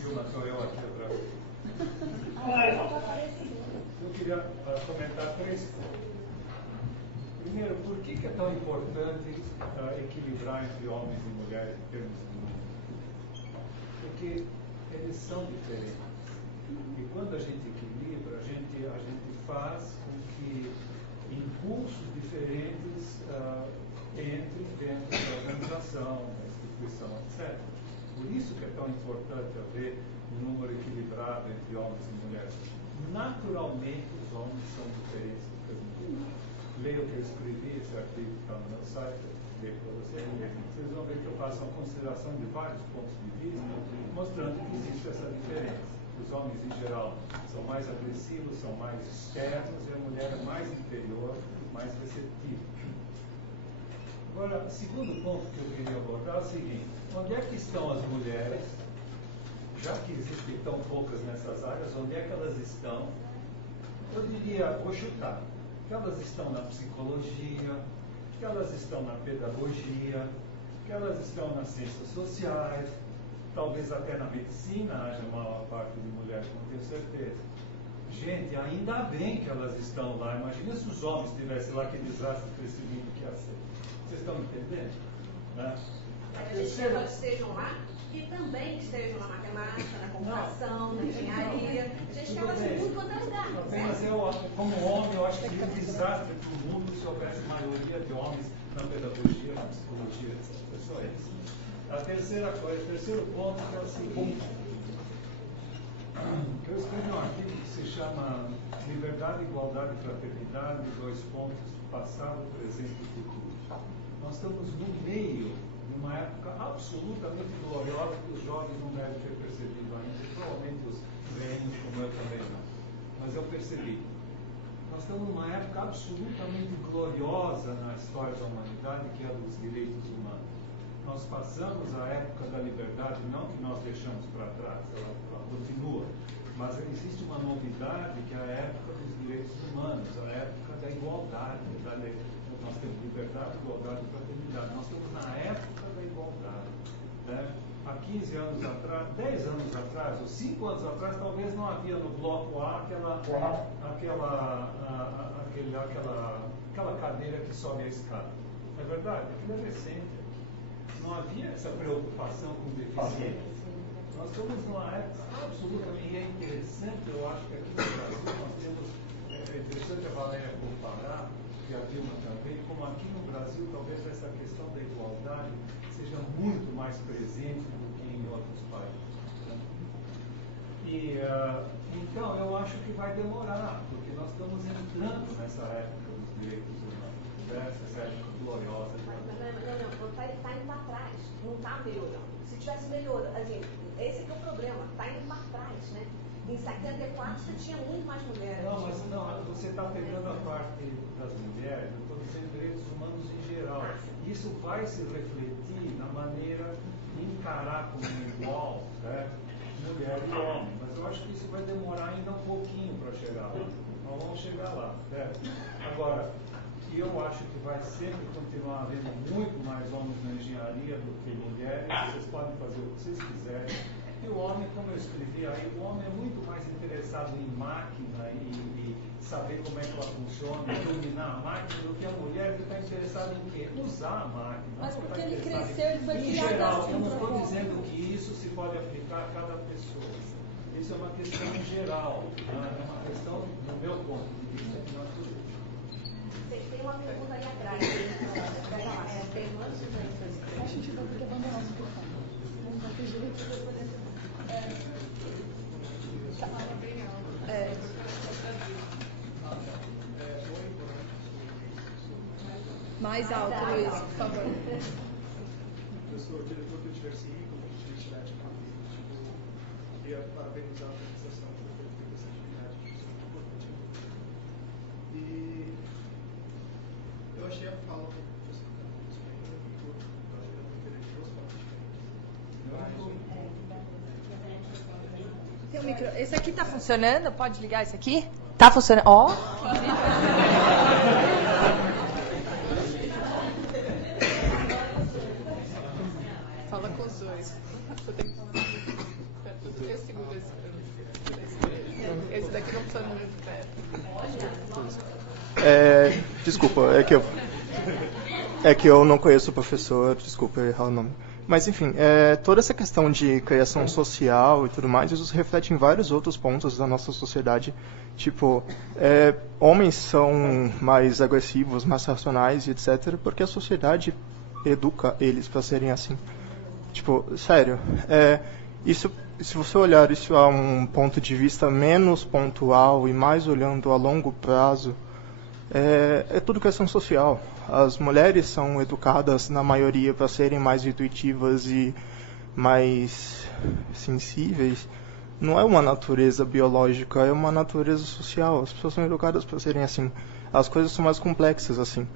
Dilma, sou eu aqui atrás. Eu queria comentar 3 pontos. Primeiro, por que é tão importante equilibrar entre homens e mulheres em termos de número? Porque eles são diferentes. E quando a gente equilibra, a gente faz com que impulsos diferentes entrem dentro da organização, da instituição, etc. Por isso que é tão importante haver um número equilibrado entre homens e mulheres. naturalmente os homens são diferentes do que as mulheres. Leia o que eu escrevi, esse artigo que está no meu site, eu para vocês. Vocês vão ver que eu faço uma consideração de vários pontos de vista, mostrando que existe essa diferença. Os homens, em geral, são mais agressivos, são mais externos, e a mulher é mais interior, mais receptiva. Agora, o segundo ponto que eu queria abordar é o seguinte: onde é que estão as mulheres, já que existem tão poucas nessas áreas, onde é que elas estão? Eu diria, vou chutar, que elas estão na psicologia, que elas estão na pedagogia, que elas estão nas ciências sociais, talvez até na medicina haja maior parte de mulheres, não tenho certeza. Gente, ainda bem que elas estão lá. Imagina se os homens estivessem lá, que desastre crescimento que ia ser. Vocês estão entendendo? Né? A gente quer que elas estejam lá e também estejam na matemática, na computação, na engenharia. A gente quer elas em tudo quanto é lugar. Mas eu, como homem, eu acho que seria um desastre para o mundo se houvesse maioria de homens na pedagogia, na psicologia, etc. É só isso. A terceira coisa, o terceiro ponto é o seguinte: eu escrevi um artigo que se chama Liberdade, Igualdade e Fraternidade, passado, presente e futuro. Nós estamos no meio de uma época absolutamente gloriosa que os jovens não devem ter percebido ainda, provavelmente os velhos, como eu também não. Mas eu percebi. Nós estamos numa época absolutamente gloriosa na história da humanidade, que é a dos direitos humanos. Nós passamos a época da liberdade, não que nós deixamos para trás, ela continua, mas existe uma novidade que é a época dos direitos humanos, a época da igualdade. Nós temos liberdade, igualdade e fraternidade. Nós estamos na época da igualdade. Né? Há 15 anos atrás, 10 anos atrás, ou 5 anos atrás, talvez não havia no bloco A aquela cadeira que sobe a escada. É verdade? Aquilo é recente. Não havia essa preocupação com deficiência. Nós estamos numa época absolutamente interessante. Eu acho que aqui no Brasil nós temos, é interessante a Valéria comparar, e a Dilma também, como aqui no Brasil talvez essa questão da igualdade seja muito mais presente do que em outros países. Né? E então eu acho que vai demorar, porque nós estamos entrando nessa época dos direitos humanos, essa época gloriosa. Não, está indo para trás, não está melhorando. Se tivesse melhorando, assim, esse é o problema, está indo para trás, né? Em 74 você tinha muito mais mulheres. Não, mas não, você está pegando a parte das mulheres, eu estou dizendo direitos humanos em geral. Isso vai se refletir na maneira de encarar como igual, né, mulher e homem. Mas eu acho que isso vai demorar ainda um pouquinho para chegar lá. Nós vamos chegar lá, certo? Agora, eu acho que vai sempre continuar havendo muito mais homens na engenharia do que mulheres. Vocês podem fazer o que vocês quiserem. E o homem, como eu escrevi aí, o homem é muito mais interessado em máquina e saber como é que ela funciona, dominar a máquina, do que a mulher que está interessada em quê? Usar a máquina. Mas não porque está ele interessado cresceu e foi em criado geral. assim Eu não pra estou fora. dizendo que isso se pode aplicar a cada pessoa. Isso é uma questão geral. Né? É uma questão, do meu ponto de vista, que nós temos. Tem uma pergunta ali atrás. Pega lá, tem antes A gente vai ter que abandonar o microfone. Não vai ter jeito. Mais alto, Luiz, por favor. Eu sou o diretor do Diversi, como atividade queria parabenizar a organização por ter feito essa atividade, que é muito importante. E eu achei a fala do professor muito Tem um micro... Esse aqui tá funcionando? Pode ligar esse aqui? Tá funcionando? Ó. Fala com os dois. Você tem que falar. Eu seguro esse. Esse daqui não precisa muito perto. Desculpa, é que eu não conheço o professor, desculpa eu errar o nome. Mas, enfim, toda essa questão de criação social e tudo mais, isso reflete em vários outros pontos da nossa sociedade. Tipo, homens são mais agressivos, mais racionais, etc., porque a sociedade educa eles para serem assim. Tipo, sério, Isso, se você olhar isso a um ponto de vista menos pontual e mais olhando a longo prazo, é tudo questão social. As mulheres são educadas, na maioria, para serem mais intuitivas e mais sensíveis. Não é uma natureza biológica, é uma natureza social. As pessoas são educadas para serem assim. As coisas são mais complexas assim.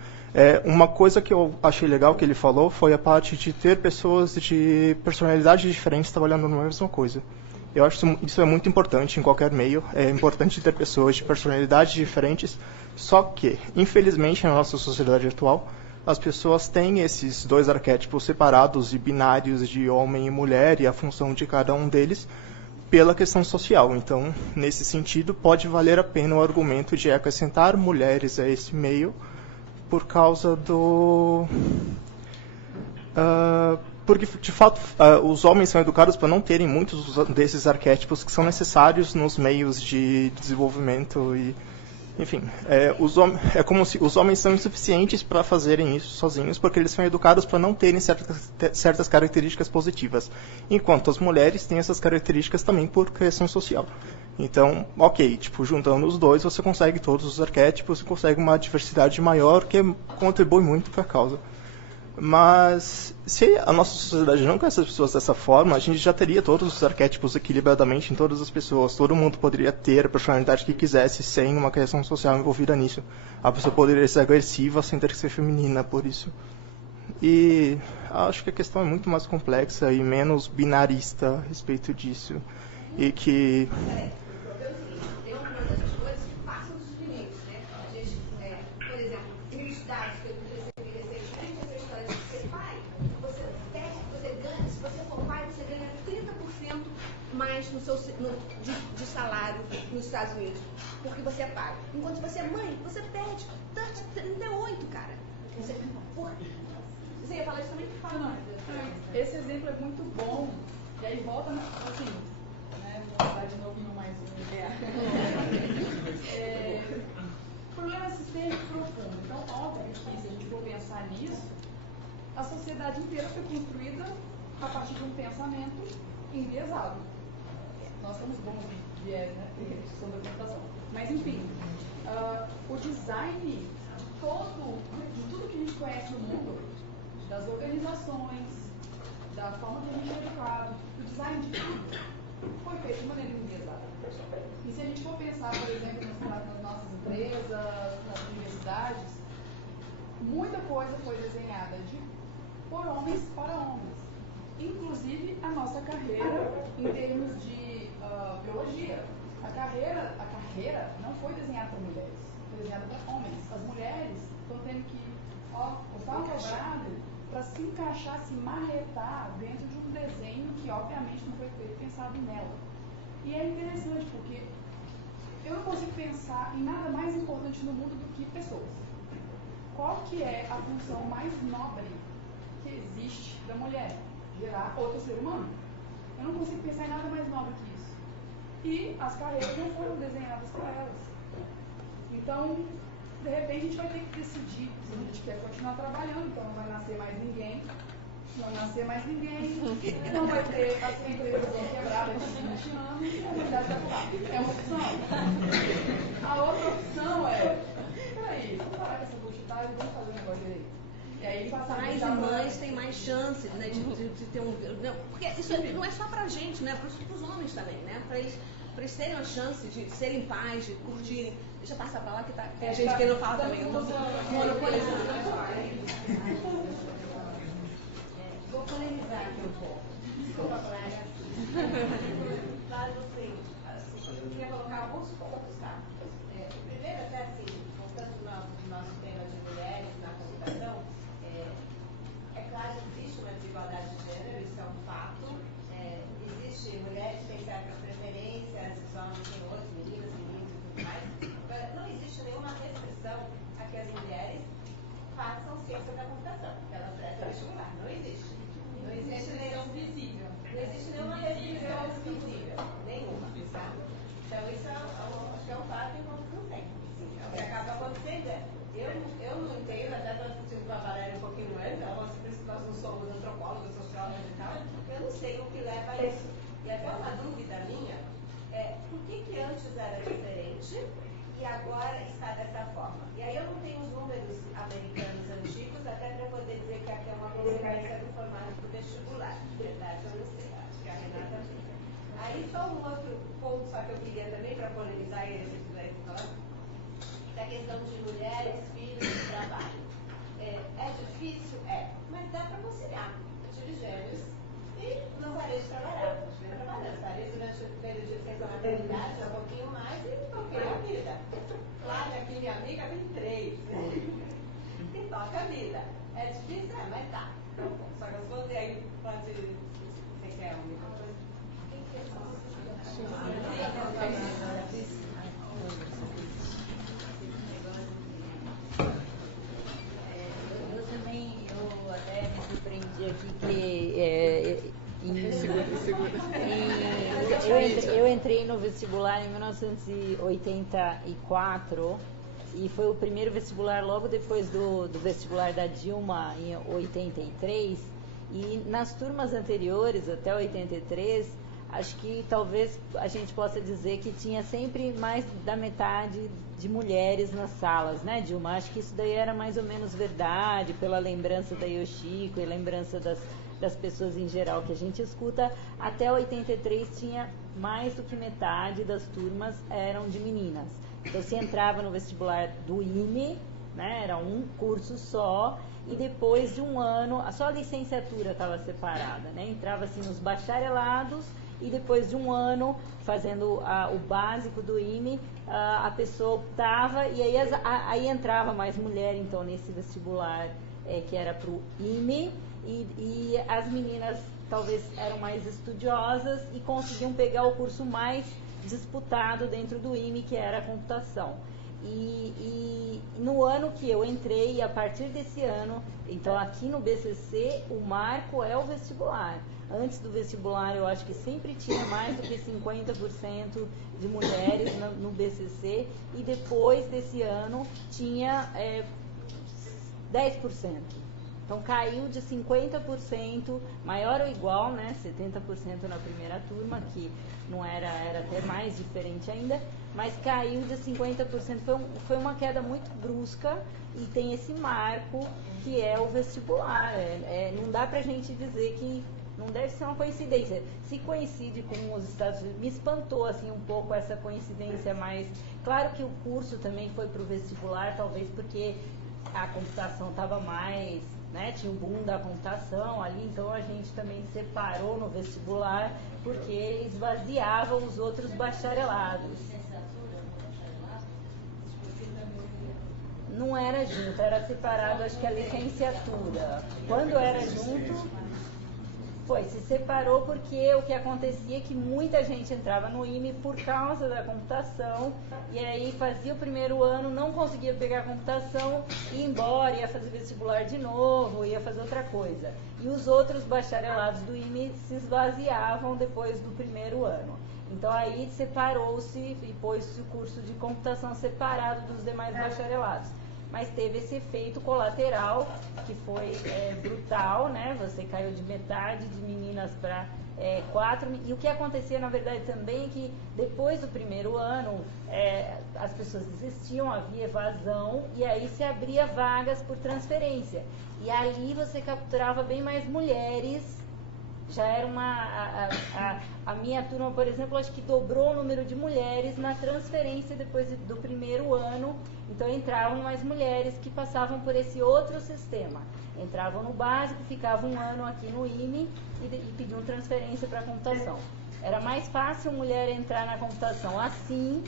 Uma coisa que eu achei legal que ele falou foi a parte de ter pessoas de personalidades diferentes trabalhando na mesma coisa. Eu acho que isso é muito importante em qualquer meio. É importante ter pessoas de personalidades diferentes. Só que, infelizmente, na nossa sociedade atual, as pessoas têm esses dois arquétipos separados e binários de homem e mulher e a função de cada um deles pela questão social. Então, nesse sentido, pode valer a pena o argumento de acrescentar mulheres a esse meio por causa do... porque, de fato, os homens são educados para não terem muitos desses arquétipos que são necessários nos meios de desenvolvimento e... Enfim, é como se os homens são insuficientes para fazerem isso sozinhos, porque eles são educados para não terem certas características positivas, enquanto as mulheres têm essas características também por questão social. Então, ok, juntando os dois, você consegue todos os arquétipos e consegue uma diversidade maior que contribui muito para a causa. Mas se a nossa sociedade não conhece as pessoas dessa forma, a gente já teria todos os arquétipos equilibradamente em todas as pessoas. Todo mundo poderia ter a personalidade que quisesse sem uma questão social envolvida nisso. A pessoa poderia ser agressiva sem ter que ser feminina por isso. E acho que a questão é muito mais complexa e menos binarista a respeito disso. E que... Tem uma das coisas que passam dos limites, né? A gente, por exemplo, uns dados que eu recebi recentemente, essa história de ser pai, você ganha, se você for pai, você ganha 30% mais no seu, de salário nos Estados Unidos, porque você é pai. Enquanto você é mãe, você perde 38, cara. Você ia falar isso também? Não. Esse exemplo é muito bom. E aí volta, assim, vou dar de novo no mais um. Problema sistêmico profundo. Então, óbvio que se a gente for pensar nisso, a sociedade inteira foi construída a partir de um pensamento enviesado. Nós somos bons de viés, né? Sobre a orientação. Mas, enfim, o design de tudo que a gente conhece no mundo, das organizações, da forma que a gente é educado, o design de tudo, foi feito de maneira enviesada. E se a gente for pensar, por exemplo, nas nossas empresas, nas universidades, muita coisa foi desenhada por homens para homens. Inclusive a nossa carreira em termos de biologia. A carreira não foi desenhada para mulheres, foi desenhada para homens. As mulheres estão tendo que usar um quadrado para se encaixar, se marretar dentro de um desenho que obviamente não foi feito pensado nela. E é interessante porque eu não consigo pensar em nada mais importante no mundo do que pessoas. Qual que é a função mais nobre que existe da mulher? Gerar outro ser humano. Eu não consigo pensar em nada mais nobre que isso. E as carreiras não foram desenhadas para elas. Então, de repente, a gente vai ter que decidir se a gente quer continuar trabalhando, então não vai nascer mais ninguém. Não nascer mais ninguém, não vai ter as empresas vão quebrar daqui a 20 anos e a humanidade vai pular. É uma opção. A outra opção peraí, vamos parar com essa bullshitagem e vamos fazer um negócio direito. E aí, pais e mães têm mais chance, né, de ter um... Porque isso não é só pra gente, né? Para os homens também, né? Para eles terem a chance de serem pais, de curtirem. Deixa eu passar pra lá que tem gente que não fala também. Eu tô monopolizando. Vou polemizar aqui um pouco. Desculpa, colega. Mas, assim, eu queria colocar alguns pontos, tá? Primeiro, até assim, voltando no nosso tema de mulheres na computação, é claro que existe uma desigualdade de gênero, isso é um fato. Existe mulheres que têm certas preferências, os homens têm outros, meninas e tudo mais. Não existe nenhuma restrição a que as mulheres façam ciência da computação, que elas prestem vestibular. Não existe. Não existe visível. Não existe nenhuma restrição visível. Nenhuma. Tá? Então, isso acho que é um fato e não tem. É o que acaba acontecendo. Eu não entendo, até estou assistindo com a Valéria um pouquinho antes, por isso que nós não somos antropólogos, sociólogos e tal. Eu não sei o que leva a isso. antes era diferente e agora está dessa forma. E aí eu não tenho os números americanos antigos, até para poder dizer que aqui é uma consequência do formato do vestibular. Na verdade, eu não sei, acho que a Renata tem. Aí só um outro ponto só que eu queria também, para polemizar e se quiser falar, da questão de mulheres, filhos e trabalho. É difícil? É, mas dá para conciliar. Eu tive gêmeos e não parei de trabalhar. Continuei trabalhando. Parei durante o período de licença maternidade, um pouquinho mais e toquei a vida. Flávia, aqui minha amiga, tem 3. E toca a vida. É difícil? É, mas dá. Só que eu vou ter aí, pode. Você quer alguma coisa? Quem quer falar? Eu até me surpreendi aqui que eu entrei no vestibular em 1984 e foi o primeiro vestibular logo depois do vestibular da Dilma em 83, e nas turmas anteriores, até 83, acho que talvez a gente possa dizer que tinha sempre mais da metade de mulheres nas salas, né, Dilma? Acho que isso daí era mais ou menos verdade, pela lembrança da Yoshiko e lembrança das pessoas em geral que a gente escuta. Até 83 tinha mais do que metade das turmas eram de meninas. Então você entrava no vestibular do IME, né, era um curso só, e depois de um ano, só a licenciatura estava separada, né? Entrava assim nos bacharelados, e depois de um ano fazendo o básico do IME, a pessoa optava, e aí entrava mais mulher então nesse vestibular que era para o IME, e as meninas talvez eram mais estudiosas e conseguiam pegar o curso mais disputado dentro do IME, que era a computação. E no ano que eu entrei, a partir desse ano, então aqui no BCC, o marco é o vestibular. Antes do vestibular, eu acho que sempre tinha mais do que 50% de mulheres no BCC, e depois desse ano tinha 10%. Então caiu de 50%, maior ou igual, né? 70% na primeira turma, que não era até mais diferente ainda, mas caiu de 50%. Foi uma queda muito brusca, e tem esse marco que é o vestibular. Não dá pra gente dizer que não deve ser uma coincidência. Se coincide com os Estados Unidos, me espantou assim um pouco essa coincidência, mas claro que o curso também foi para o vestibular, talvez porque a computação estava mais, né, tinha o boom da computação ali, então a gente também separou no vestibular, porque esvaziava os outros bacharelados. Não era junto, era separado, acho que a licenciatura. Quando era junto, se separou porque o que acontecia é que muita gente entrava no IME por causa da computação, e aí fazia o primeiro ano, não conseguia pegar a computação, ia embora, ia fazer vestibular de novo, ia fazer outra coisa. E os outros bacharelados do IME se esvaziavam depois do primeiro ano. Então aí separou-se e pôs-se o curso de computação separado dos demais bacharelados. Mas teve esse efeito colateral que foi brutal, né? Você caiu de metade de meninas para 4. E o que acontecia, na verdade, também é que depois do primeiro ano, as pessoas desistiam, havia evasão, e aí se abria vagas por transferência. E ali você capturava bem mais mulheres. Já era a minha turma, por exemplo, acho que dobrou o número de mulheres na transferência depois do primeiro ano. Então entravam mais mulheres que passavam por esse outro sistema. Entravam no básico, ficavam um ano aqui no IME e pediam transferência para a computação. Era mais fácil mulher entrar na computação assim,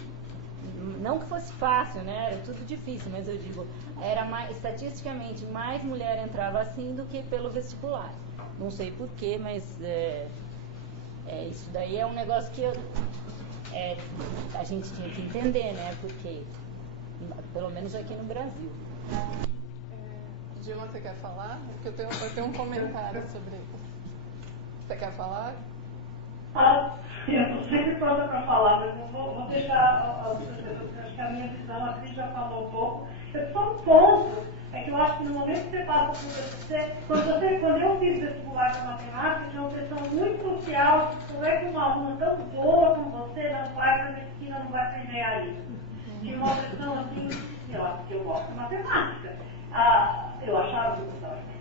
não que fosse fácil, né? Era tudo difícil, mas eu digo, estatisticamente mais mulher entrava assim do que pelo vestibular. Não sei porquê, mas isso daí é um negócio que a gente tinha que entender, né? Porque, pelo menos aqui no Brasil. Dilma, você quer falar? Porque eu tenho um comentário sobre isso. Você quer falar? Eu estou sempre pronta para falar, mas eu vou deixar, acho que a minha visão, a Cris já falou um pouco. Só um ponto é que eu acho que no momento que você passa por você, quando eu fiz vestibular para matemática, tinha uma pressão muito social, como é que uma aluna tão boa como você não vai para medicina, não vai para engenharia? Tinha uma pressão assim, eu acho que eu gosto de matemática. Eu achava que eu gostava de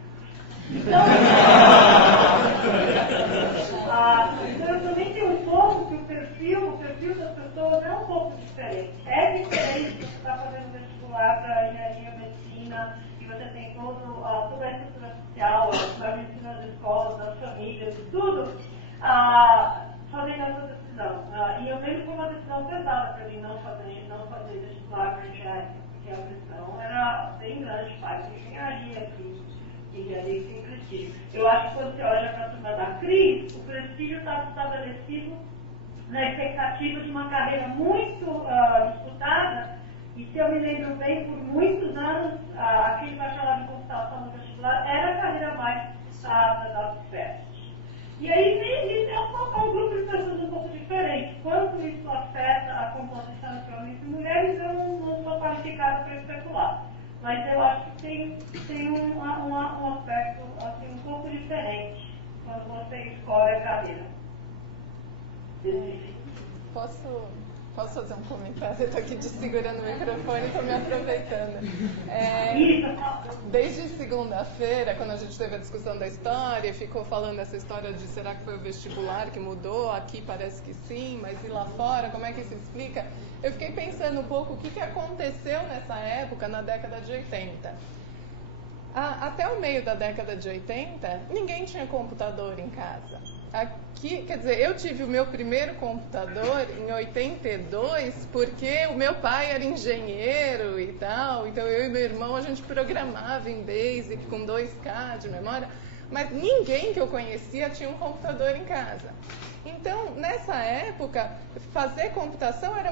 então eu também tenho um pouco que o perfil das pessoas é um pouco diferente. É diferente de você estar fazendo vestibular para engenharia, medicina, e você tem toda a estrutura social, a medicina das escolas, das famílias, e tudo, fazendo essa decisão. E eu lembro que foi uma decisão pesada para mim não fazer vestibular para engenharia, porque a pressão era bem grande, faz engenharia, engenharia que tem prestígio. Eu acho que quando você olha para a turma da Cris, o prestígio está estabelecido na expectativa de uma carreira muito disputada, e se eu me lembro bem, por muitos anos, aquele bacharelado de computação no vestibular era a carreira mais disputada da UFES. E aí existe um grupo de pessoas um pouco diferente. Quanto isso afeta a composição entre homens e mulheres, eu não sou qualificada para especular. Mas eu acho que tem um aspecto assim, um pouco diferente quando você escolhe a carreira. Posso fazer um comentário? Eu estou aqui segurando o microfone e estou me aproveitando. Desde segunda-feira, quando a gente teve a discussão da história, ficou falando essa história de será que foi o vestibular que mudou? Aqui parece que sim, mas e lá fora? Como é que se explica? Eu fiquei pensando um pouco o que aconteceu nessa época, na década de 80. Até o meio da década de 80, ninguém tinha computador em casa. Aqui, quer dizer, eu tive o meu primeiro computador em 82 porque o meu pai era engenheiro e tal, então eu e meu irmão a gente programava em BASIC com 2K de memória, mas ninguém que eu conhecia tinha um computador em casa. Então, nessa época, fazer computação era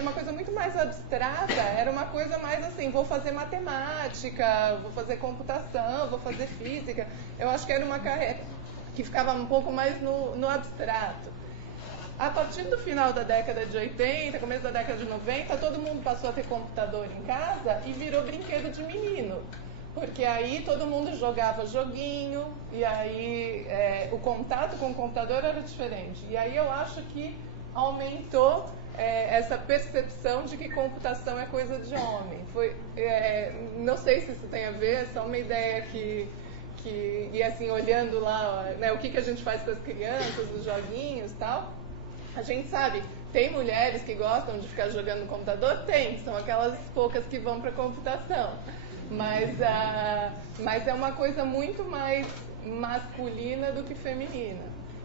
uma coisa muito mais abstrata, era uma coisa mais assim, vou fazer matemática, vou fazer computação, vou fazer física. Eu acho que era uma carreira que ficava um pouco mais no abstrato. A partir do final da década de 80, começo da década de 90, todo mundo passou a ter computador em casa e virou brinquedo de menino. Porque aí todo mundo jogava joguinho, e aí o contato com o computador era diferente. E aí eu acho que aumentou essa percepção de que computação é coisa de homem. Não sei se isso tem a ver, é só uma ideia e assim, olhando lá, né, o que a gente faz com as crianças, os joguinhos e tal, a gente sabe, tem mulheres que gostam de ficar jogando no computador? Tem, são aquelas poucas que vão para a computação. Mas é uma coisa muito mais masculina do que feminina.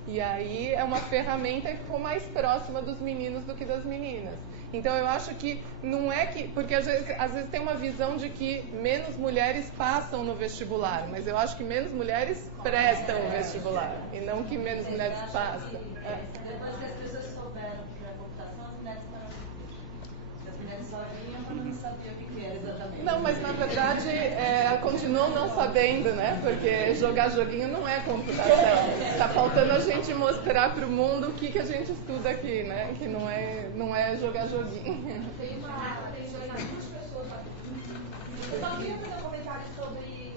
E aí é uma ferramenta que ficou mais próxima dos meninos do que das meninas. Então eu acho que não é que... Porque às vezes tem uma visão de que menos mulheres passam no vestibular, mas eu acho que menos mulheres prestam o vestibular, e não que menos mulheres passam. Depois que as pessoas souberam que era computação, as mulheres pararam de ver. As mulheres só vinham, mas não sabiam o que era exatamente. Não, mas na verdade continuam não sabendo, né? Porque jogar joguinho não é computação. Está faltando a gente mostrar para o mundo o que a gente estuda aqui, né? Que não é jogar joguinho. Tem duas pessoas aqui. Eu só queria fazer um comentário sobre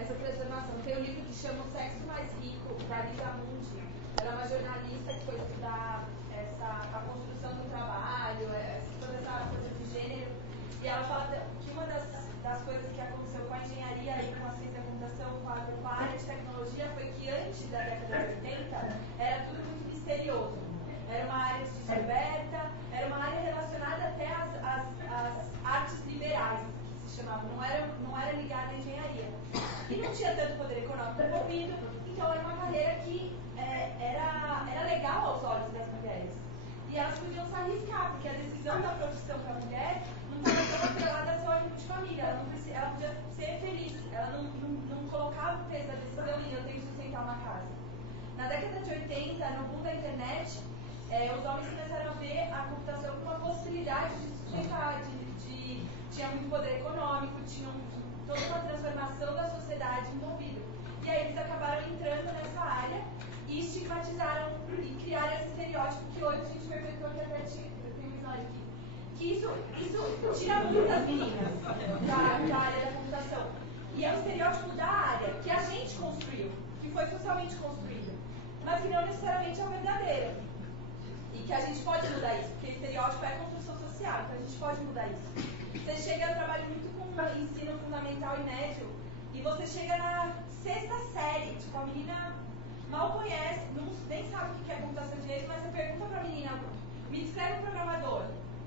essa transformação. Tem um livro que chama O Sexo Mais Rico, da Lisa Mundi. Ela é uma jornalista que foi estudar a construção do trabalho, toda essa coisa de gênero. E ela fala que uma das coisas que aconteceu com a engenharia e com a ciência da computação, com a área de tecnologia, foi que antes da década de 80 era tudo muito misterioso. Era uma área descoberta, era uma área relacionada até às artes liberais, que se chamavam, não era ligada à engenharia. E não tinha tanto poder econômico envolvido, então era uma carreira que era legal aos olhos das mulheres. E elas podiam se arriscar, porque a decisão da profissão para a mulher não estava tão atrelada a seu ânimo de família, ela podia ser feliz, ela não colocava o peso da decisão em eu tenho que sustentar uma casa. Na década de 80, no boom da internet, os homens começaram a ver a computação como uma possibilidade de sustentar, tinha muito poder econômico, tinha toda uma transformação da sociedade envolvida. E aí eles acabaram entrando nessa área e estigmatizaram e criaram esse estereótipo que hoje a gente perpetua, que até tem um slide aqui. Que isso tira muitas meninas da área foi socialmente construída, mas que não necessariamente é o verdadeiro. E que a gente pode mudar isso, porque estereótipo é construção social, então a gente pode mudar isso. Você chega, eu trabalho muito com ensino fundamental e médio, e você chega na 6ª série, tipo, a menina mal conhece, nem sabe o que é computação direito, mas você pergunta pra menina, me descreve um programador.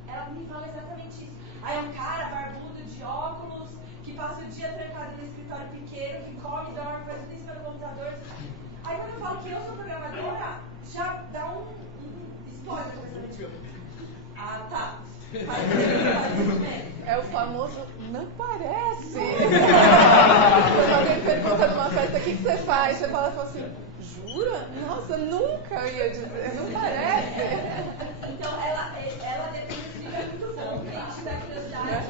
Ela me fala exatamente isso. Aí é um cara barbudo, de óculos, que passa o dia trancado no escritório pequeno, que come, dorme, faz tudo isso pelo computador. Aí quando eu falo que eu sou programadora, já dá um spoiler na cabeça. Ah, tá. É o famoso, não parece. Quando alguém pergunta numa festa, o que você faz? Você fala assim, jura? Nossa, nunca ia dizer, não parece. Então, ela depende de é muito bom, preenche da curiosidade.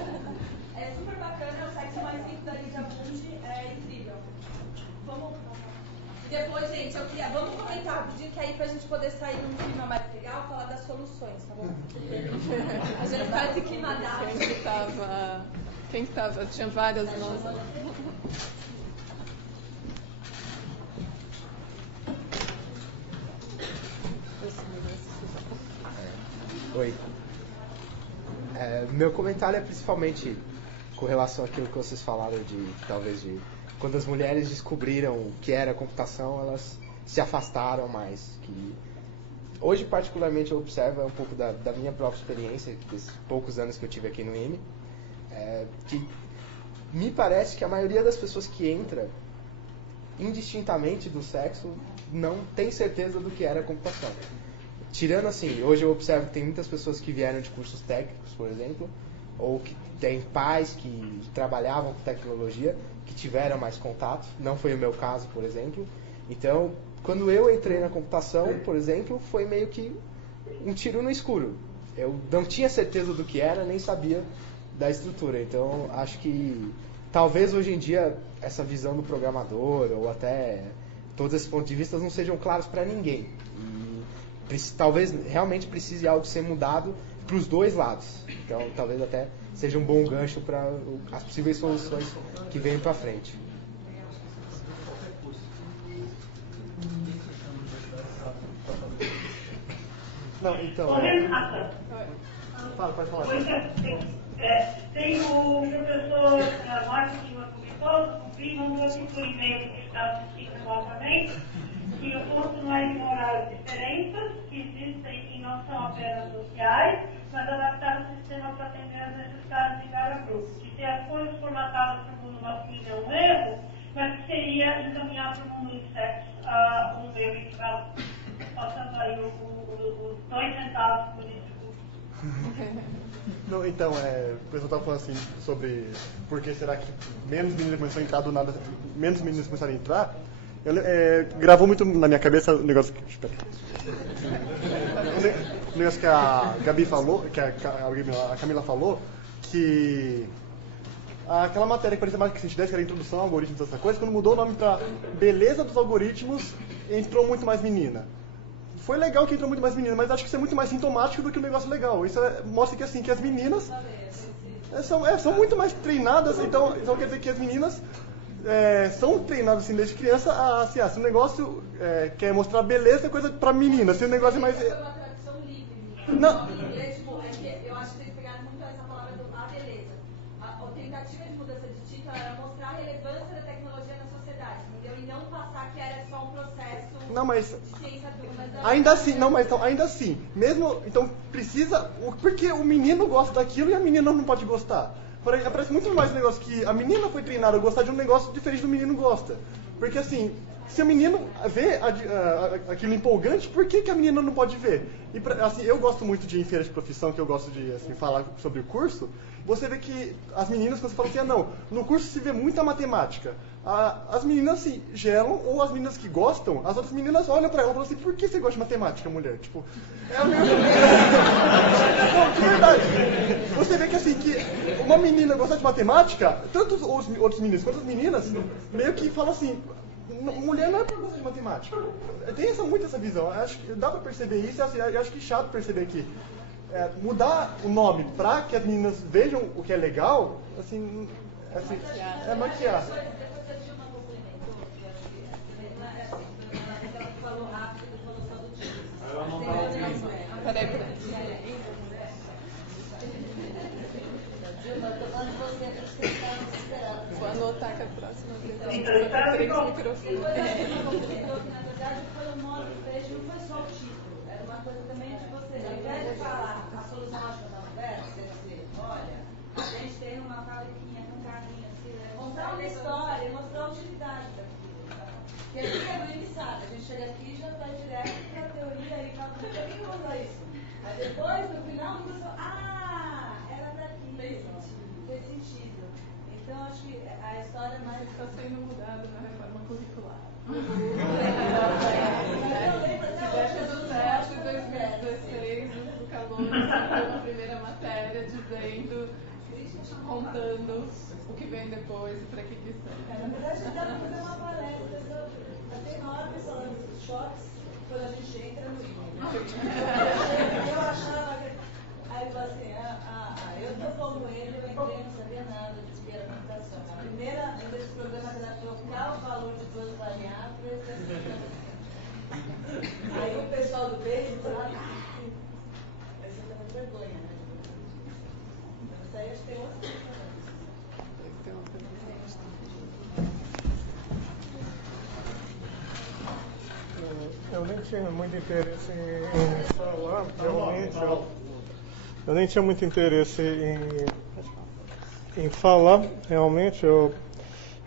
É super bacana, é o sexo mais rico da Lídia Mundi, é incrível. Vamos. Depois, gente, vamos comentar rapidinho, que aí pra gente poder sair num clima mais legal, falar das soluções, tá bom? A gente tá esse clima dado. Quem que tava? Tinha várias mãos. Oi. Meu comentário é principalmente com relação àquilo que vocês falaram de quando as mulheres descobriram o que era computação, elas se afastaram mais. Que hoje, particularmente, eu observo um pouco da minha própria experiência, desses poucos anos que eu tive aqui no IME, que me parece que a maioria das pessoas que entra indistintamente do sexo não tem certeza do que era computação. Tirando assim, hoje eu observo que tem muitas pessoas que vieram de cursos técnicos, por exemplo, ou que têm pais que trabalhavam com tecnologia, que tiveram mais contato. Não foi o meu caso, por exemplo. Então, quando eu entrei na computação, por exemplo, foi meio que um tiro no escuro. Eu não tinha certeza do que era, nem sabia da estrutura. Então, acho que talvez hoje em dia essa visão do programador, ou até todos esses pontos de vista, não sejam claros para ninguém. E talvez realmente precise algo ser mudado para os dois lados. Então, talvez até seja um bom gancho para as possíveis soluções que vêm para frente. Não, então... Fala, pode falar. Tem o professor Marcos Matoso, mandou aqui por e-mail que está assistindo remotamente, que o ponto não é ignorar as diferenças que existem e não são apenas sociais, mas adaptar o sistema para atender às necessidades de cada grupo. Que se as coisas formatadas para o mundo masculino é um erro, mas que seria encaminhar para o mundo do sexo um erro equivalente. Passando aí os 2 centavos por isso. Não, então, o pessoal estava falando assim sobre por que será que menos meninas começaram a entrar do nada, menos meninas começaram a entrar. Gravou muito na minha cabeça o negócio que... Espera. O negócio que a Gabi falou, que a Camila falou, que aquela matéria que parecia mais que a gente desse, que era introdução a algoritmos, essa coisa, quando mudou o nome para beleza dos algoritmos, entrou muito mais menina. Foi legal que entrou muito mais menina, mas acho que isso é muito mais sintomático do que um negócio legal. Isso mostra que, assim, que as meninas são muito mais treinadas, então quer dizer que as meninas são treinadas assim, desde criança se o negócio quer mostrar beleza é coisa pra menina, se o negócio é mais... Foi uma tradução livre. Não. Eu acho que vocês pegaram muito essa palavra do a beleza. A tentativa de mudança de título era mostrar a relevância da tecnologia na sociedade, entendeu? E não passar que era só um processo de ciência dura. Ainda assim, ainda assim, mesmo, então precisa, porque o menino gosta daquilo e a menina não pode gostar. Parece muito mais um negócio que a menina foi treinada a gostar de um negócio diferente do menino gosta. Porque assim, se o menino vê aquilo empolgante, por que a menina não pode ver? E assim, eu gosto muito de feiras de profissão, que eu gosto de assim, falar sobre o curso. Você vê que as meninas, quando você fala assim, não, no curso se vê muita matemática. As meninas se gelam, ou as meninas que gostam, as outras meninas olham pra ela e falam assim, por que você gosta de matemática, mulher? Tipo, não, de verdade. Você vê que assim, que uma menina gostar de matemática, tanto os outros meninos quanto as meninas, meio que falam assim, mulher não é pra gostar de matemática. Tem muito essa visão, acho que dá pra perceber isso, assim, eu acho que é chato perceber que mudar o nome pra que as meninas vejam o que é legal, é maquiar. falou rápido e falou só do time. Ela não tá ouvindo. Peraí. Dilma, eu tô falando de você, porque você está esperando. Vou anotar que a próxima vez a gente Então, vai espera ter 3 um pouco. microfones. E coisa que me completou, que na verdade foi o nome do peixe, não foi só o título. Era uma coisa também de você. Ao invés de falar a solução ótima da novela, você dizer, olha, a gente tem uma fabriquinha com carrinho assim, contar uma história e mostrar a utilidade daquilo. Porque a gente é muito sabe, a gente chega aqui e já vai direto para a teoria e fala, por que que usou isso? Aí depois, no final, a pessoa, era daqui. Fez sentido. Então, acho que a história mais... Está sendo mudado na reforma curricular. Tivesse do certo em 2016, o Calor escreveu uma primeira matéria dizendo, contando o que vem depois e para que serve. Na verdade, dá para fazer uma palestra. Até na hora que falando dos choques, quando a gente entra no eu achava que... Aí ele falou assim, eu tô como ele, eu entrei, não sabia nada de que era computação. A primeira, desse programa era trocar o valor de duas variáveis. Aí o pessoal do beijo falou, aí você tá com vergonha, né? Isso aí acho que tem outra coisa. Eu nem tinha muito interesse em falar, realmente. Eu nem tinha muito interesse em falar, realmente. Eu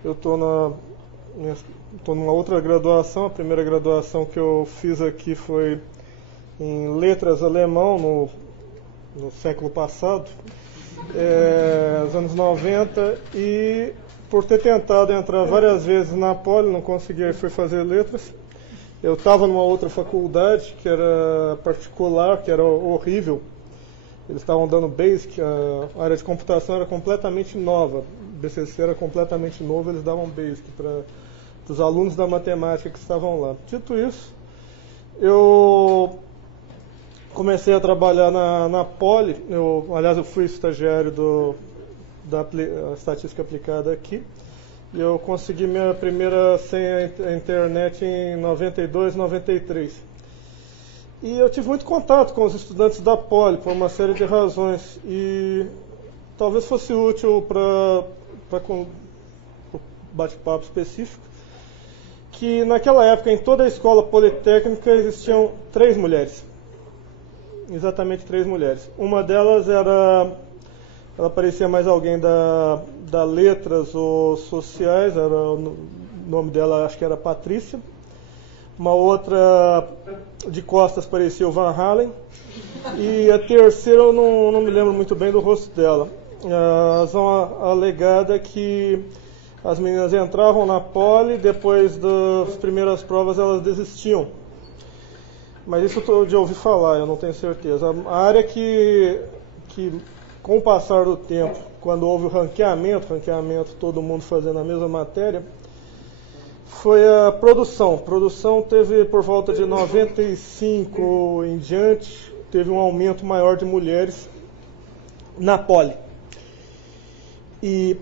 estou numa outra graduação. A primeira graduação que eu fiz aqui foi em letras alemão no século passado, nos anos 90, e por ter tentado entrar várias vezes na Poli, não consegui, fui fazer letras. Eu estava numa outra faculdade, que era particular, que era horrível. Eles estavam dando Basic, a área de computação era completamente nova. O BCC era completamente novo, eles davam Basic para os alunos da matemática que estavam lá. Dito isso, eu comecei a trabalhar na Poli. Aliás, eu fui estagiário da estatística aplicada aqui. E eu consegui minha primeira senha internet em 92, 93. E eu tive muito contato com os estudantes da Poli, por uma série de razões. E talvez fosse útil para o bate-papo específico, que naquela época, em toda a escola politécnica, existiam 3 mulheres. Exatamente 3 mulheres. Uma delas ela parecia mais alguém da letras ou sociais, o nome dela acho que era Patrícia. Uma outra de costas parecia o Van Halen. E a terceira eu não me lembro muito bem do rosto dela. A razão alegada é que as meninas entravam na Poli, depois das primeiras provas elas desistiam. Mas isso eu estou de ouvir falar, eu não tenho certeza. A área que com o passar do tempo, quando houve o ranqueamento todo mundo fazendo a mesma matéria, foi a produção. A produção teve, por volta de 95 em diante, teve um aumento maior de mulheres na Poli. E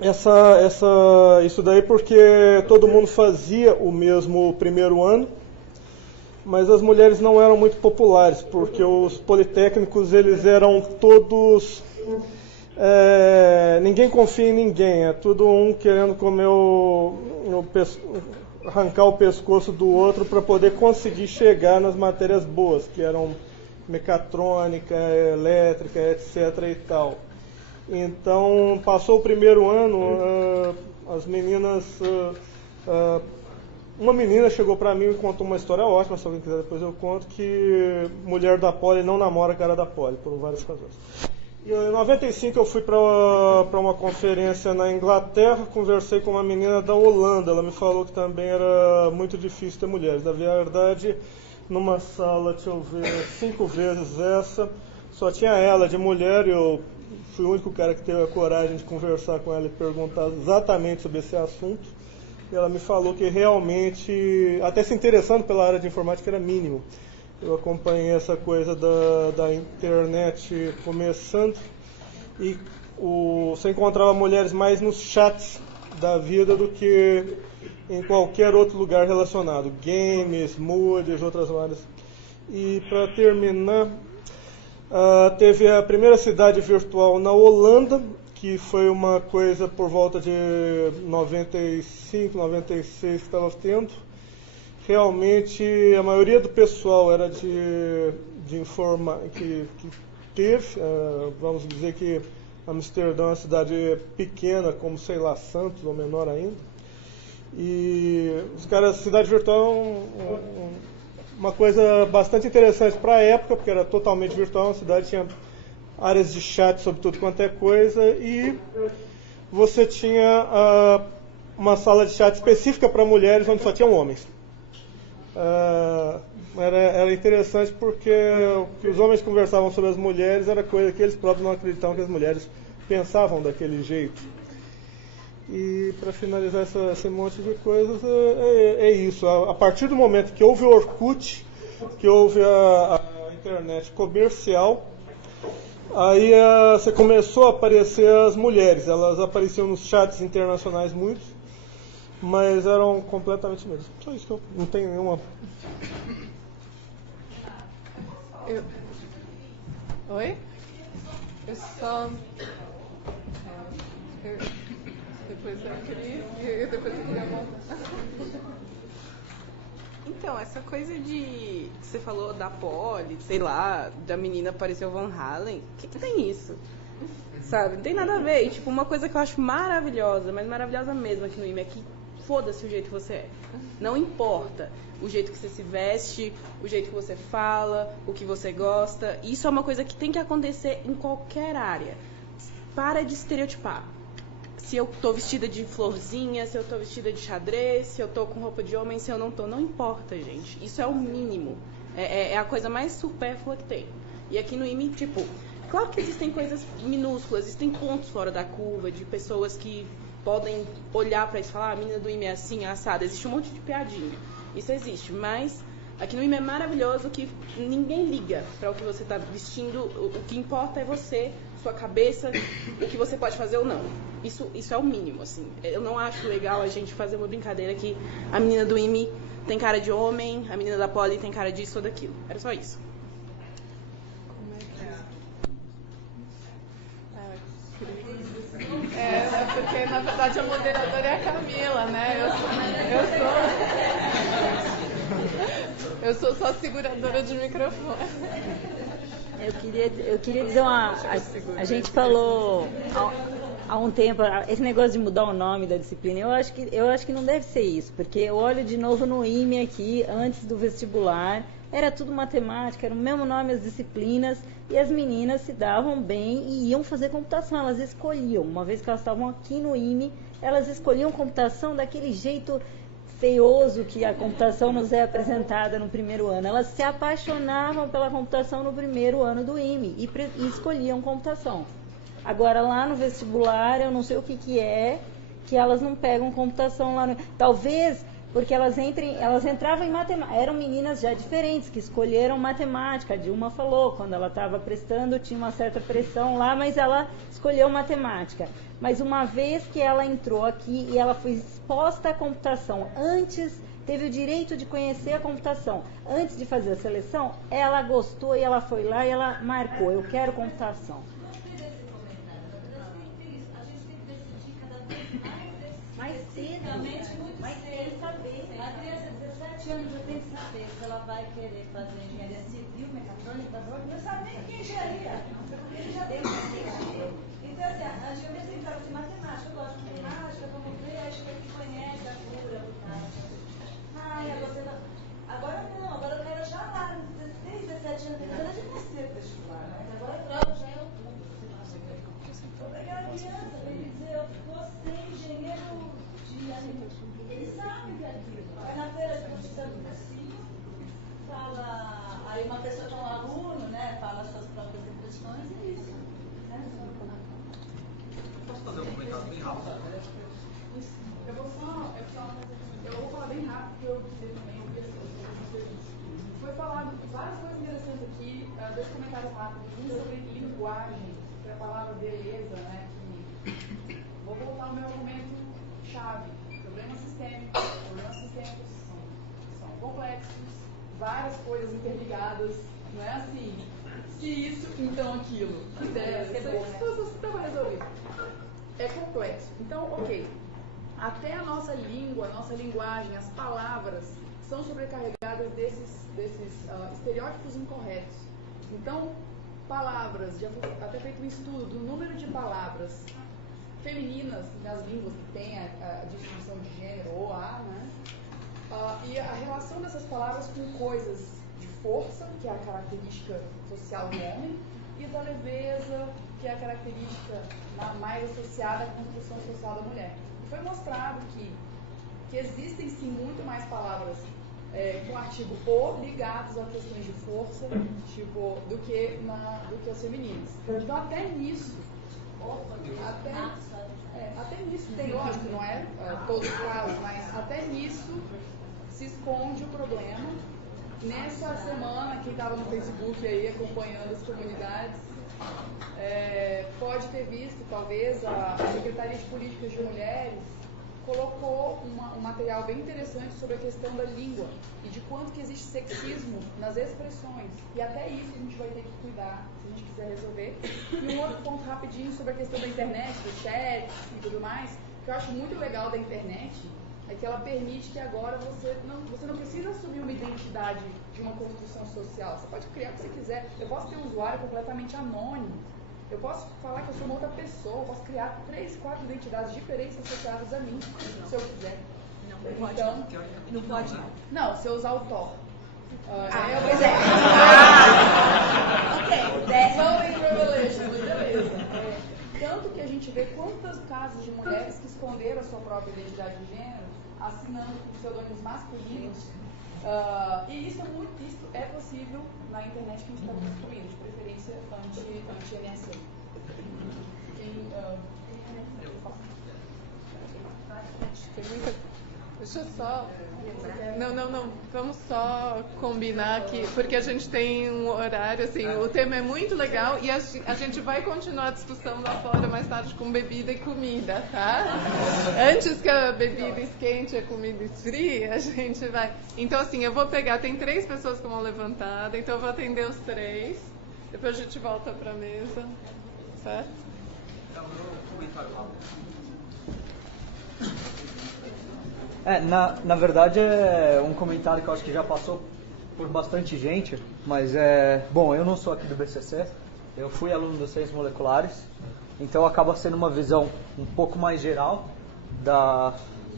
isso daí porque todo mundo fazia o mesmo primeiro ano, mas as mulheres não eram muito populares, porque os politécnicos eles eram todos... ninguém confia em ninguém, é tudo um querendo comer arrancar o pescoço do outro para poder conseguir chegar nas matérias boas, que eram mecatrônica, elétrica, etc. e tal. Então, passou o primeiro ano, as meninas... uma menina chegou pra mim e contou uma história ótima, se alguém quiser depois eu conto, que mulher da Poli não namora cara da Poli, por várias razões. E em 95 eu fui para uma conferência na Inglaterra, conversei com uma menina da Holanda, ela me falou que também era muito difícil ter mulheres. Na verdade, numa sala, deixa eu ver, 5 vezes essa, só tinha ela de mulher, e eu fui o único cara que teve a coragem de conversar com ela e perguntar exatamente sobre esse assunto. E ela me falou que realmente, até se interessando pela área de informática, era mínimo. Eu acompanhei essa coisa da internet começando e você encontrava mulheres mais nos chats da vida do que em qualquer outro lugar relacionado, games, moods, outras áreas. E para terminar, teve a primeira cidade virtual na Holanda, que foi uma coisa por volta de 95, 96 que estava tendo. Realmente a maioria do pessoal era que teve, vamos dizer que Amsterdã é uma cidade pequena, como sei lá, Santos ou menor ainda. E os caras, cidade virtual é uma coisa bastante interessante para a época, porque era totalmente virtual, a cidade tinha áreas de chat sobre tudo quanto é coisa, e você tinha uma sala de chat específica para mulheres, onde só tinham homens. Era interessante porque o que os homens conversavam sobre as mulheres era coisa que eles próprios não acreditavam que as mulheres pensavam daquele jeito. E para finalizar esse monte de coisas, é isso. A partir do momento que houve o Orkut, que houve a internet comercial, aí você começou a aparecer as mulheres. Elas apareciam nos chats internacionais muitos, mas eram completamente mesmo. Só isso que eu não tenho nenhuma... Oi? Eu só... Depois eu queria voltar. Então, essa coisa de... Você falou da Polly, sei lá, da menina apareceu Van Halen. O que tem isso? Sabe? Não tem nada a ver. E, tipo, uma coisa que eu acho maravilhosa, mas maravilhosa mesmo aqui no IME, é que foda-se o jeito que você é. Não importa o jeito que você se veste, o jeito que você fala, o que você gosta. Isso é uma coisa que tem que acontecer em qualquer área. Para de estereotipar. Se eu tô vestida de florzinha, se eu tô vestida de xadrez, se eu tô com roupa de homem, se eu não tô. Não importa, gente. Isso é o mínimo. É a coisa mais supérflua que tem. E aqui no IME, tipo, claro que existem coisas minúsculas, existem pontos fora da curva, de pessoas que podem olhar pra isso e falar, a menina do IME é assim, assada. Existe um monte de piadinha. Isso existe, mas aqui no IME é maravilhoso que ninguém liga para o que você está vestindo. O que importa é você, sua cabeça, o que você pode fazer ou não. Isso é o mínimo, assim. Eu não acho legal a gente fazer uma brincadeira que a menina do IME tem cara de homem, a menina da Poli tem cara disso ou daquilo. Era só isso. Porque na verdade a moderadora é a Camila, né? Eu sou só seguradora de microfone. Eu queria dizer a gente falou há um tempo, esse negócio de mudar o nome da disciplina, eu acho que não deve ser isso, porque eu olho de novo no IME aqui, antes do vestibular, era tudo matemática, era o mesmo nome as disciplinas, e as meninas se davam bem e iam fazer computação, elas escolhiam, uma vez que elas estavam aqui no IME, elas escolhiam computação daquele jeito feioso que a computação nos é apresentada no primeiro ano. Elas se apaixonavam pela computação no primeiro ano do IME e escolhiam computação. Agora, lá no vestibular, eu não sei o que é, que elas não pegam computação lá no... Talvez porque elas entravam em matemática. Eram meninas já diferentes, que escolheram matemática. A Dilma falou, quando ela estava prestando, tinha uma certa pressão lá, mas ela escolheu matemática. Mas uma vez que ela entrou aqui e ela foi exposta à computação, antes teve o direito de conhecer a computação, antes de fazer a seleção, ela gostou e ela foi lá e ela marcou, eu quero computação. Mais cedo, mas tem que saber. A criança de 17 anos já tem que saber se ela vai querer fazer engenharia civil, mecatrônica, não sabe nem o que é engenharia. Ele já tem que saber. Então, assim, antigamente ele estava de matemática, eu gosto de matemática, vamos ver, acho que ele conhece a cura do cara. Agora não, agora eu quero já lá, nos 16, 17 anos, ela já não ser vestibular, mas agora a prova já é outubro. Então, aquela criança vem dizer, eu vou ser engenheiro de animação. Ele sabe o que é aquilo. Vai na feira de construção do cursinho, fala, aí uma pessoa que é um aluno, né, fala as suas próprias impressões e é isso. Posso fazer um comentário bem rápido? Eu vou falar bem rápido, porque eu também ouvi as foi falado várias coisas interessantes aqui, dois comentários rápidos. Um sobre linguagem, que é a palavra beleza, né? Que vou voltar ao meu argumento chave, problema sistêmico. problemas sistêmicos são complexos, várias coisas interligadas, não é assim, se isso, então aquilo. Isso dá para resolver. É complexo. Então, ok, até a nossa língua, a nossa linguagem, as palavras são sobrecarregadas desses estereótipos incorretos. Então, palavras, já foi até feito um estudo do número de palavras femininas nas línguas que tem a distinção de gênero, ou a, né? E a relação dessas palavras com coisas de força, que é a característica social do homem, e da leveza, que é a característica mais associada à construção social da mulher. E foi mostrado que existem sim muito mais palavras com artigo o ligados a questões de força, tipo, do que as femininas. Então até nisso, até nisso tem, lógico, não é todos os casos, mas até nisso se esconde o problema. Nessa semana, quem estava no Facebook aí acompanhando as comunidades, pode ter visto, talvez, a Secretaria de Políticas de Mulheres colocou um material bem interessante sobre a questão da língua e de quanto que existe sexismo nas expressões. E até isso a gente vai ter que cuidar, se a gente quiser resolver. E um outro ponto rapidinho sobre a questão da internet, do chat e tudo mais, que eu acho muito legal da internet, é que ela permite que agora você não precisa assumir uma identidade de uma construção social. Você pode criar o que você quiser. Eu posso ter um usuário completamente anônimo. Eu posso falar que eu sou uma outra pessoa. Eu posso criar 3, 4 identidades diferentes associadas a mim, se eu quiser. Não pode. Então, não pode. Não, se eu usar o Tor. Pois é. Ok. Public Revelation, beleza. Tanto que a gente vê quantos casos de mulheres que esconderam a sua própria identidade de gênero, assinando com pseudônimos masculinos. E isso é possível na internet que a gente está construindo, de preferência anti-NSA. Deixa eu só... Não. Vamos só combinar aqui, porque a gente tem um horário, assim, o tema é muito legal e a gente vai continuar a discussão lá fora mais tarde com bebida e comida, tá? Antes que a bebida esquente e a comida esfrie, a gente vai... Então, assim, eu vou pegar, tem 3 pessoas com a mão levantada, então eu vou atender os 3, depois a gente volta pra mesa, certo? Então, meu comentário rápido. Na verdade é um comentário que eu acho que já passou por bastante gente, mas bom, eu não sou aqui do BCC, eu fui aluno dos Ciências Moleculares, então acaba sendo uma visão um pouco mais geral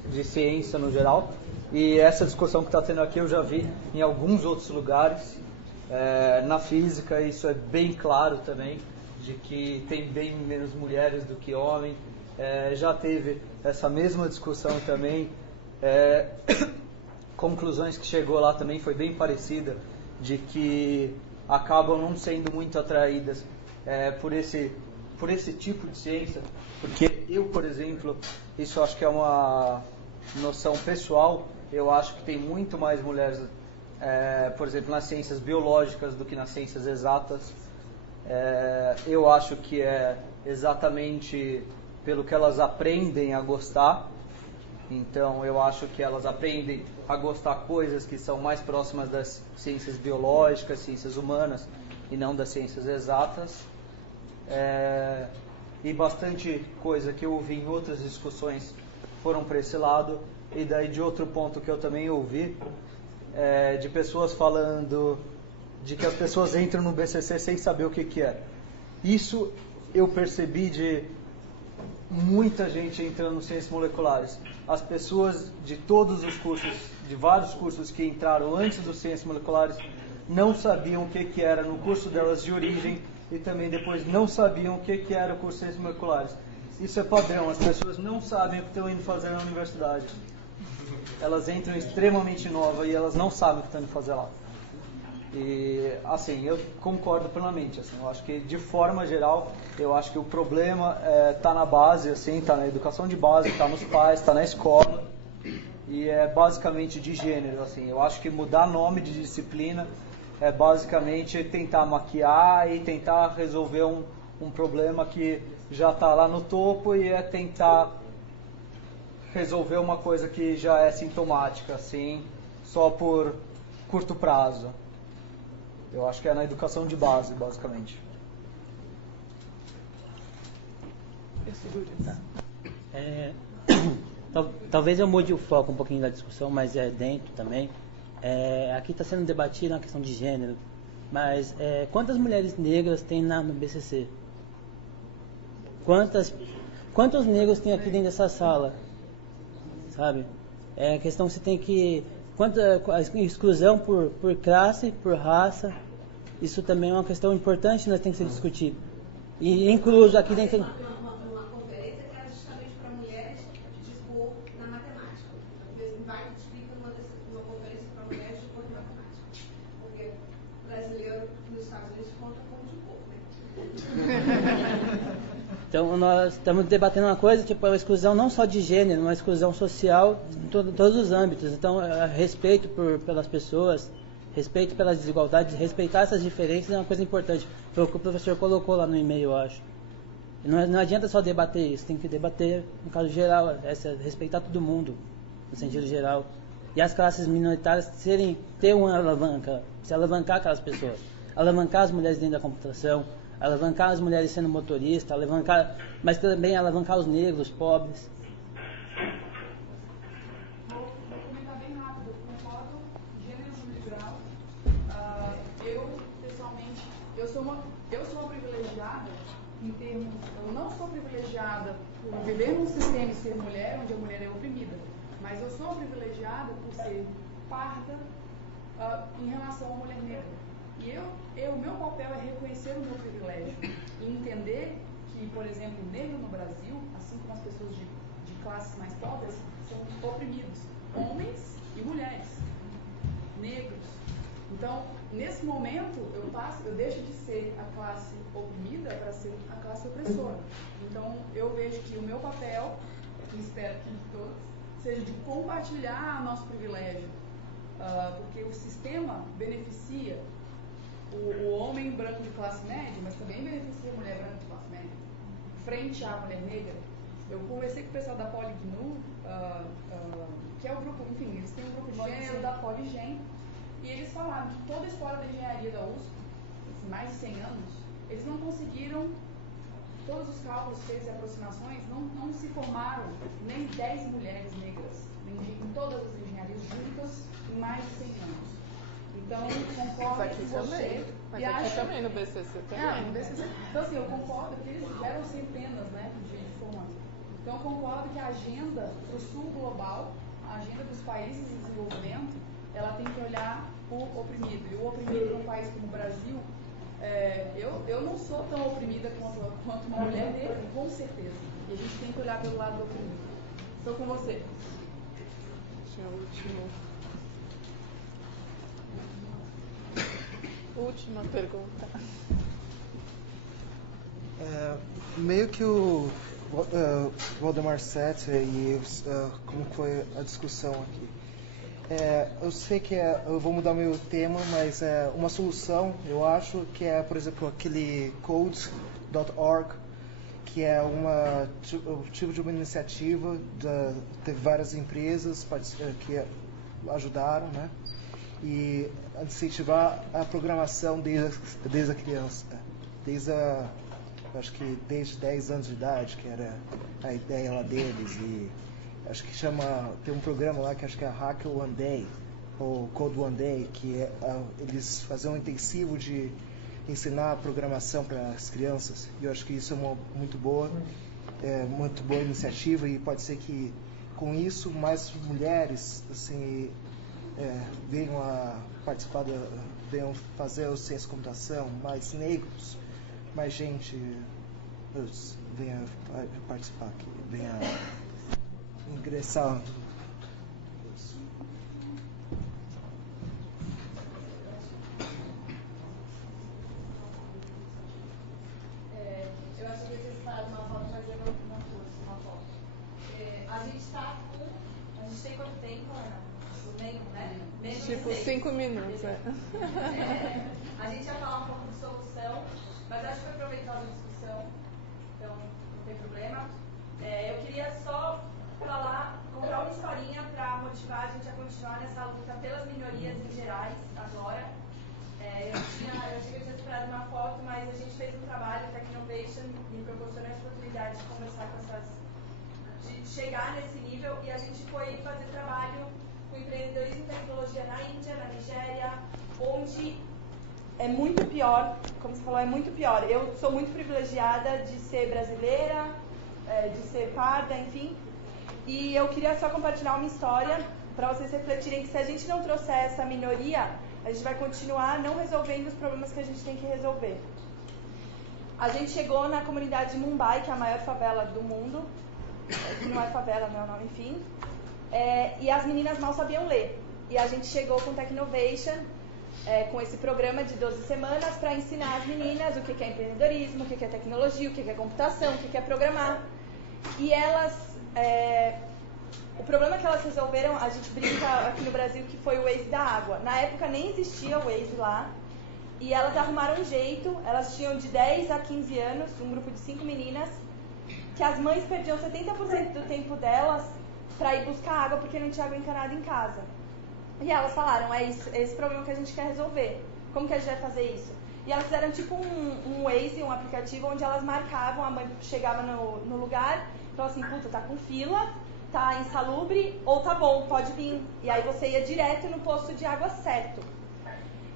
de ciência no geral, e essa discussão que está tendo aqui eu já vi em alguns outros lugares, na física isso é bem claro também, de que tem bem menos mulheres do que homens, já teve essa mesma discussão também. Conclusões que chegou lá também foi bem parecida, de que acabam não sendo muito atraídas por esse tipo de ciência, porque eu, por exemplo, isso acho que é uma noção pessoal, eu acho que tem muito mais mulheres, por exemplo, nas ciências biológicas do que nas ciências exatas. Eu acho que é exatamente pelo que elas aprendem a gostar. Então, eu acho que elas aprendem a gostar coisas que são mais próximas das ciências biológicas, ciências humanas, e não das ciências exatas. E bastante coisa que eu ouvi em outras discussões foram para esse lado. E daí, de outro ponto que eu também ouvi, de pessoas falando de que as pessoas entram no BCC sem saber o que é. Isso eu percebi de muita gente entrando em ciências moleculares. As pessoas de todos os cursos, de vários cursos que entraram antes dos ciências moleculares, não sabiam o que era no curso delas de origem e também depois não sabiam o que era o curso de ciências moleculares. Isso é padrão, as pessoas não sabem o que estão indo fazer na universidade. Elas entram extremamente novas e elas não sabem o que estão indo fazer lá. E, assim, eu concordo plenamente, assim, eu acho que, de forma geral, eu acho que o problema está na base, assim, está na educação de base, está nos pais, está na escola, e é basicamente de gênero, assim, eu acho que mudar nome de disciplina é basicamente tentar maquiar e tentar resolver um problema que já está lá no topo e tentar resolver uma coisa que já é sintomática, assim, só por curto prazo. Eu acho que é na educação de base, basicamente. Talvez eu mude o foco um pouquinho da discussão, mas é dentro também. Aqui está sendo debatida uma questão de gênero, mas quantas mulheres negras tem no BCC? Quantos negros tem aqui dentro dessa sala? Sabe? É a questão que você tem que... a exclusão por classe, por raça, isso também é uma questão importante, nós temos que discutir. E incluso aqui dentro... Uma conferência que era justamente para mulheres dispor na matemática. Vai explica numa conferência para mulheres dispor na matemática. Porque brasileiro nos Estados Unidos conta como dispor, né? Então, nós estamos debatendo uma coisa, tipo, a exclusão não só de gênero, uma exclusão social em todos os âmbitos. Então, respeito pelas pessoas, respeito pelas desigualdades, respeitar essas diferenças é uma coisa importante. Foi o que o professor colocou lá no e-mail, eu acho. Não adianta só debater isso, tem que debater, no caso geral, respeitar todo mundo, no sentido geral. E as classes minoritárias ter uma alavanca, se alavancar aquelas pessoas, alavancar as mulheres dentro da computação, alavancar as mulheres sendo motorista, mas também alavancar os negros, os pobres. Vou comentar bem rápido. Eu concordo, gênero, número e grau. Eu, pessoalmente, eu sou uma privilegiada em termos... Eu não sou privilegiada por viver num sistema e ser mulher, onde a mulher é oprimida. Mas eu sou privilegiada por ser parda em relação à mulher negra. E o meu papel é reconhecer o meu privilégio e entender que, por exemplo, negro no Brasil, assim como as pessoas de classes mais pobres, são oprimidos, homens e mulheres, negros. Então, nesse momento, eu deixo de ser a classe oprimida para ser a classe opressora. Então, eu vejo que o meu papel, e espero que de todos, seja de compartilhar nosso privilégio, porque o sistema beneficia o homem branco de classe média, mas também beneficia a mulher branca de classe média. Frente à mulher negra, eu conversei com o pessoal da PoliGNU, que é o grupo, enfim, eles têm um grupo de gênero da PoliGen, e eles falaram que toda a história da engenharia da USP, mais de 100 anos, eles não conseguiram, todos os cálculos feitos e aproximações, não se formaram nem 10 mulheres negras em todas as engenharias juntas em mais de 100 anos. Então, concordo com você. Mas aqui também, no BCC também. No BCC. Então, assim, eu concordo que eles tiveram centenas, né, de formação. Então, eu concordo que a agenda do sul global, a agenda dos países em desenvolvimento, ela tem que olhar o oprimido. E o oprimido num país como o Brasil, eu não sou tão oprimida quanto uma mulher negra, com certeza. E a gente tem que olhar pelo lado do oprimido. Estou com você. Tinha o último. Última pergunta. Meio que o Waldemar Setter e como foi a discussão aqui. Eu sei que eu vou mudar meu tema, mas uma solução, eu acho que é, por exemplo, aquele code.org, que é um tipo de uma iniciativa, teve várias empresas que ajudaram, né? E incentivar a programação desde a criança, acho que desde 10 anos de idade, que era a ideia lá deles, e acho que tem um programa lá que acho que é Hacker One Day, ou Code One Day, que eles fazem um intensivo de ensinar a programação para as crianças, e eu acho que isso é uma muito boa iniciativa, e pode ser que com isso mais mulheres assim, venham a participar, venham fazer o ciência e computação, mais negros, mais gente venha participar aqui, venha ingressar. Eu acho que vocês falaram uma foto, mas eu não trouxe uma foto. A gente tem quanto tempo, Ana? Menos tipo 5 minutos. A gente ia falar um pouco de solução, mas acho que foi proveitosa a discussão, então não tem problema. Eu queria só falar continuar nessa luta pelas minorias em gerais agora. Eu achei que eu tinha separado uma foto, mas a gente fez um trabalho, o Technovation me proporcionou a oportunidade de conversar com de chegar nesse nível, e a gente foi fazer trabalho com empreendedorismo e tecnologia na Índia, na Nigéria, onde é muito pior, como você falou, é muito pior. Eu sou muito privilegiada de ser brasileira, de ser parda, enfim, e eu queria só compartilhar uma história para vocês refletirem que se a gente não trouxer essa minoria, a gente vai continuar não resolvendo os problemas que a gente tem que resolver. A gente chegou na comunidade de Mumbai, que é a maior favela do mundo, que não é favela, não é o nome, enfim, e as meninas mal sabiam ler. E a gente chegou com Technovation, com esse programa de 12 semanas, para ensinar as meninas o que é empreendedorismo, o que é tecnologia, o que é computação, o que é programar. E elas... O problema que elas resolveram, a gente brinca aqui no Brasil que foi o Waze da água. Na época nem existia o Waze lá, e elas arrumaram um jeito. Elas tinham de 10 a 15 anos, um grupo de 5 meninas, que as mães perdiam 70% do tempo delas para ir buscar água porque não tinha água encanada em casa. E elas falaram, é esse problema que a gente quer resolver. Como que a gente vai fazer isso? E elas fizeram tipo um Waze, um aplicativo onde elas marcavam, a mãe chegava no lugar, falava assim, puta, tá com fila, tá insalubre, ou tá bom, pode vir. E aí você ia direto no posto de água certo.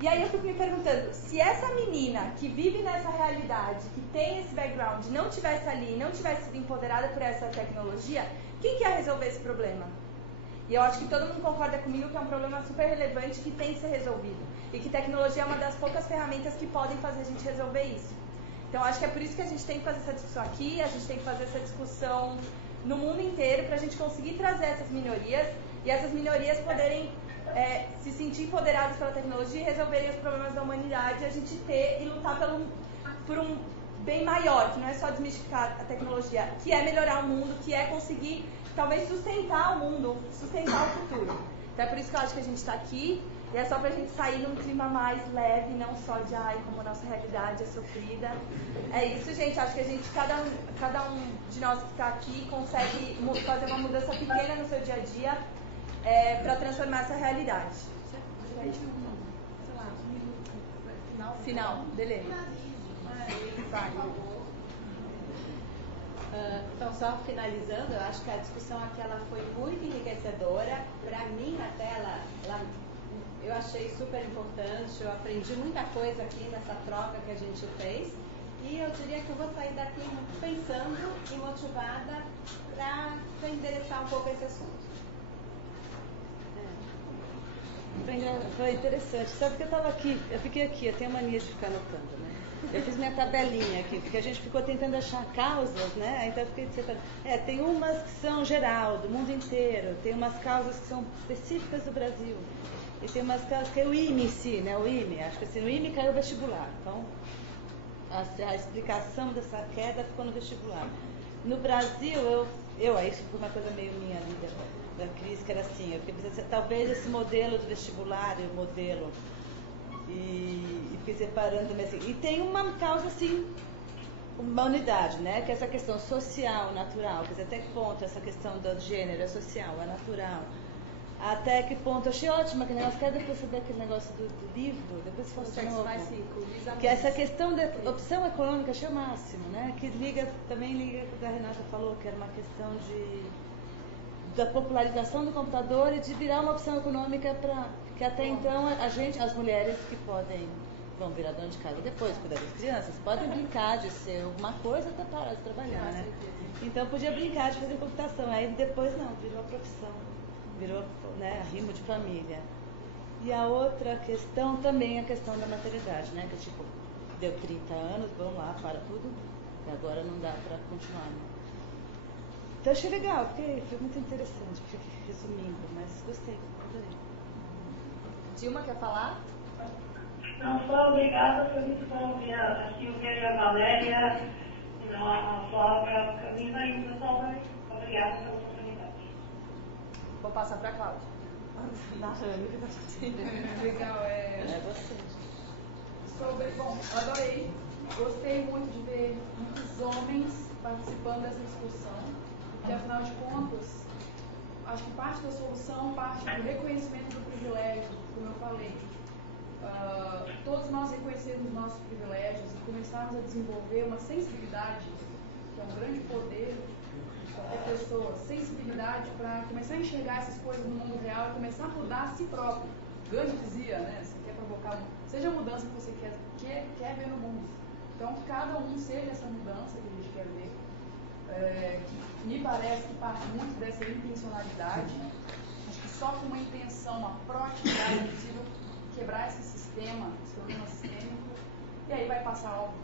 E aí eu fico me perguntando, se essa menina que vive nessa realidade, que tem esse background, não tivesse ali, não tivesse sido empoderada por essa tecnologia, quem que ia resolver esse problema? E eu acho que todo mundo concorda comigo que é um problema super relevante que tem que ser resolvido. E que tecnologia é uma das poucas ferramentas que podem fazer a gente resolver isso. Então acho que é por isso que a gente tem que fazer essa discussão aqui, a gente tem que fazer essa discussão no mundo inteiro para a gente conseguir trazer essas minorias e essas minorias poderem se sentir empoderadas pela tecnologia e resolverem os problemas da humanidade, a gente ter e lutar por um bem maior, que não é só desmistificar a tecnologia, que é melhorar o mundo, que é conseguir talvez sustentar o mundo, sustentar o futuro. Então é por isso que eu acho que a gente está aqui, e é só pra gente sair num clima mais leve, não só de como a nossa realidade é sofrida. É isso, gente, acho que a gente, cada um de nós que está aqui consegue fazer uma mudança pequena no seu dia a dia para transformar essa realidade. Final, beleza. Vai. Então, só finalizando, eu acho que a discussão aqui ela foi muito enriquecedora. Para mim, até eu achei super importante, eu aprendi muita coisa aqui nessa troca que a gente fez. E eu diria que eu vou sair daqui pensando e motivada para endereçar um pouco esse assunto. Foi interessante. Sabe que eu fiquei aqui, eu tenho mania de ficar anotando, né? Eu fiz minha tabelinha aqui, porque a gente ficou tentando achar causas, né? Então eu fiquei tentando. Tem umas que são geral, do mundo inteiro, tem umas causas que são específicas do Brasil. E tem umas causas que é o IME em si, né? O IME, acho que assim, no IME caiu o vestibular. Então, a explicação dessa queda ficou no vestibular. No Brasil, isso foi uma coisa meio minha ali da Cris, que era assim, eu fiquei pensando, talvez esse modelo do vestibular, o modelo, e fiquei separando também assim. E tem uma causa assim, uma unidade, né? Que é essa questão social, natural, quer dizer, até que ponto essa questão do gênero é social, é natural. Até que ponto, eu achei ótima aquele negócio, quero depois saber aquele negócio do livro, depois fala de novo. Que essa questão da opção econômica, achei o máximo, né? Que também liga o que a Renata falou, que era uma questão da popularização do computador e de virar uma opção econômica que até então as mulheres que vão virar dona de casa depois, cuidar das crianças, podem brincar de ser alguma coisa até parar de trabalhar, né? Então podia brincar de fazer computação, aí depois não, virou a profissão. Virou, né, rimo de família. E a outra questão também é a questão da maternidade, né? Que tipo, deu 30 anos, vamos lá, para tudo, e agora não dá para continuar, né? Então achei legal, porque foi muito interessante, resumindo, mas gostei, adorei. Dilma, quer falar? Não, só obrigada, foi muito bom ouvir a Silvia, a Valéria, a Flávia, a Camila e o pessoal também. Obrigada pela oportunidade. Vou passar para a Cláudia. Legal, você. Bom, adorei. Gostei muito de ver muitos homens participando dessa discussão, porque afinal de contas, acho que parte da solução parte do reconhecimento do privilégio, como eu falei. Todos nós reconhecermos nossos privilégios e começarmos a desenvolver uma sensibilidade, que é um grande poder de qualquer pessoa, sensibilidade para começar a enxergar essas coisas no mundo real e começar a mudar a si próprio. Gandhi dizia, né, você quer provocar, seja a mudança que você quer ver no mundo. Então, que cada um seja essa mudança que a gente quer ver. Me parece que parte muito dessa intencionalidade. Acho que só com uma intenção, uma proatividade é possível quebrar esse sistema, esse problema sistêmico. E aí vai passar, óbvio,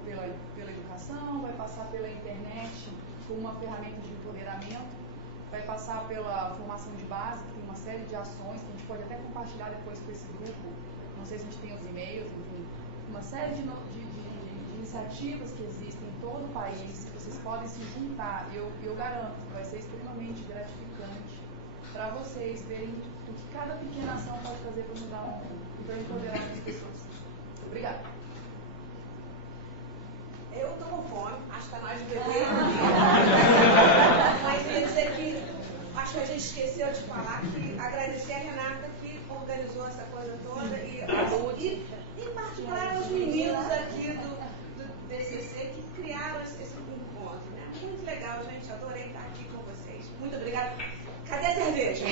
pela educação, vai passar pela internet como uma ferramenta de empoderamento, vai passar pela formação de base, que tem uma série de ações que a gente pode até compartilhar depois com esse grupo. Não sei se a gente tem os e-mails, enfim, uma série de iniciativas que existem em todo o país, que vocês podem se juntar. Eu garanto que vai ser extremamente gratificante para vocês verem o que cada pequena ação pode fazer para mudar o mundo e para empoderar as pessoas. Obrigada. Eu estou com fome, acho que está na hora de beber. Mas queria dizer que acho que a gente esqueceu de falar que agradecer a Renata que organizou essa coisa toda e em particular os meninos aqui do DCC que criaram esse encontro, né? Muito legal, gente. Adorei estar aqui com vocês. Muito obrigada. Cadê a cerveja?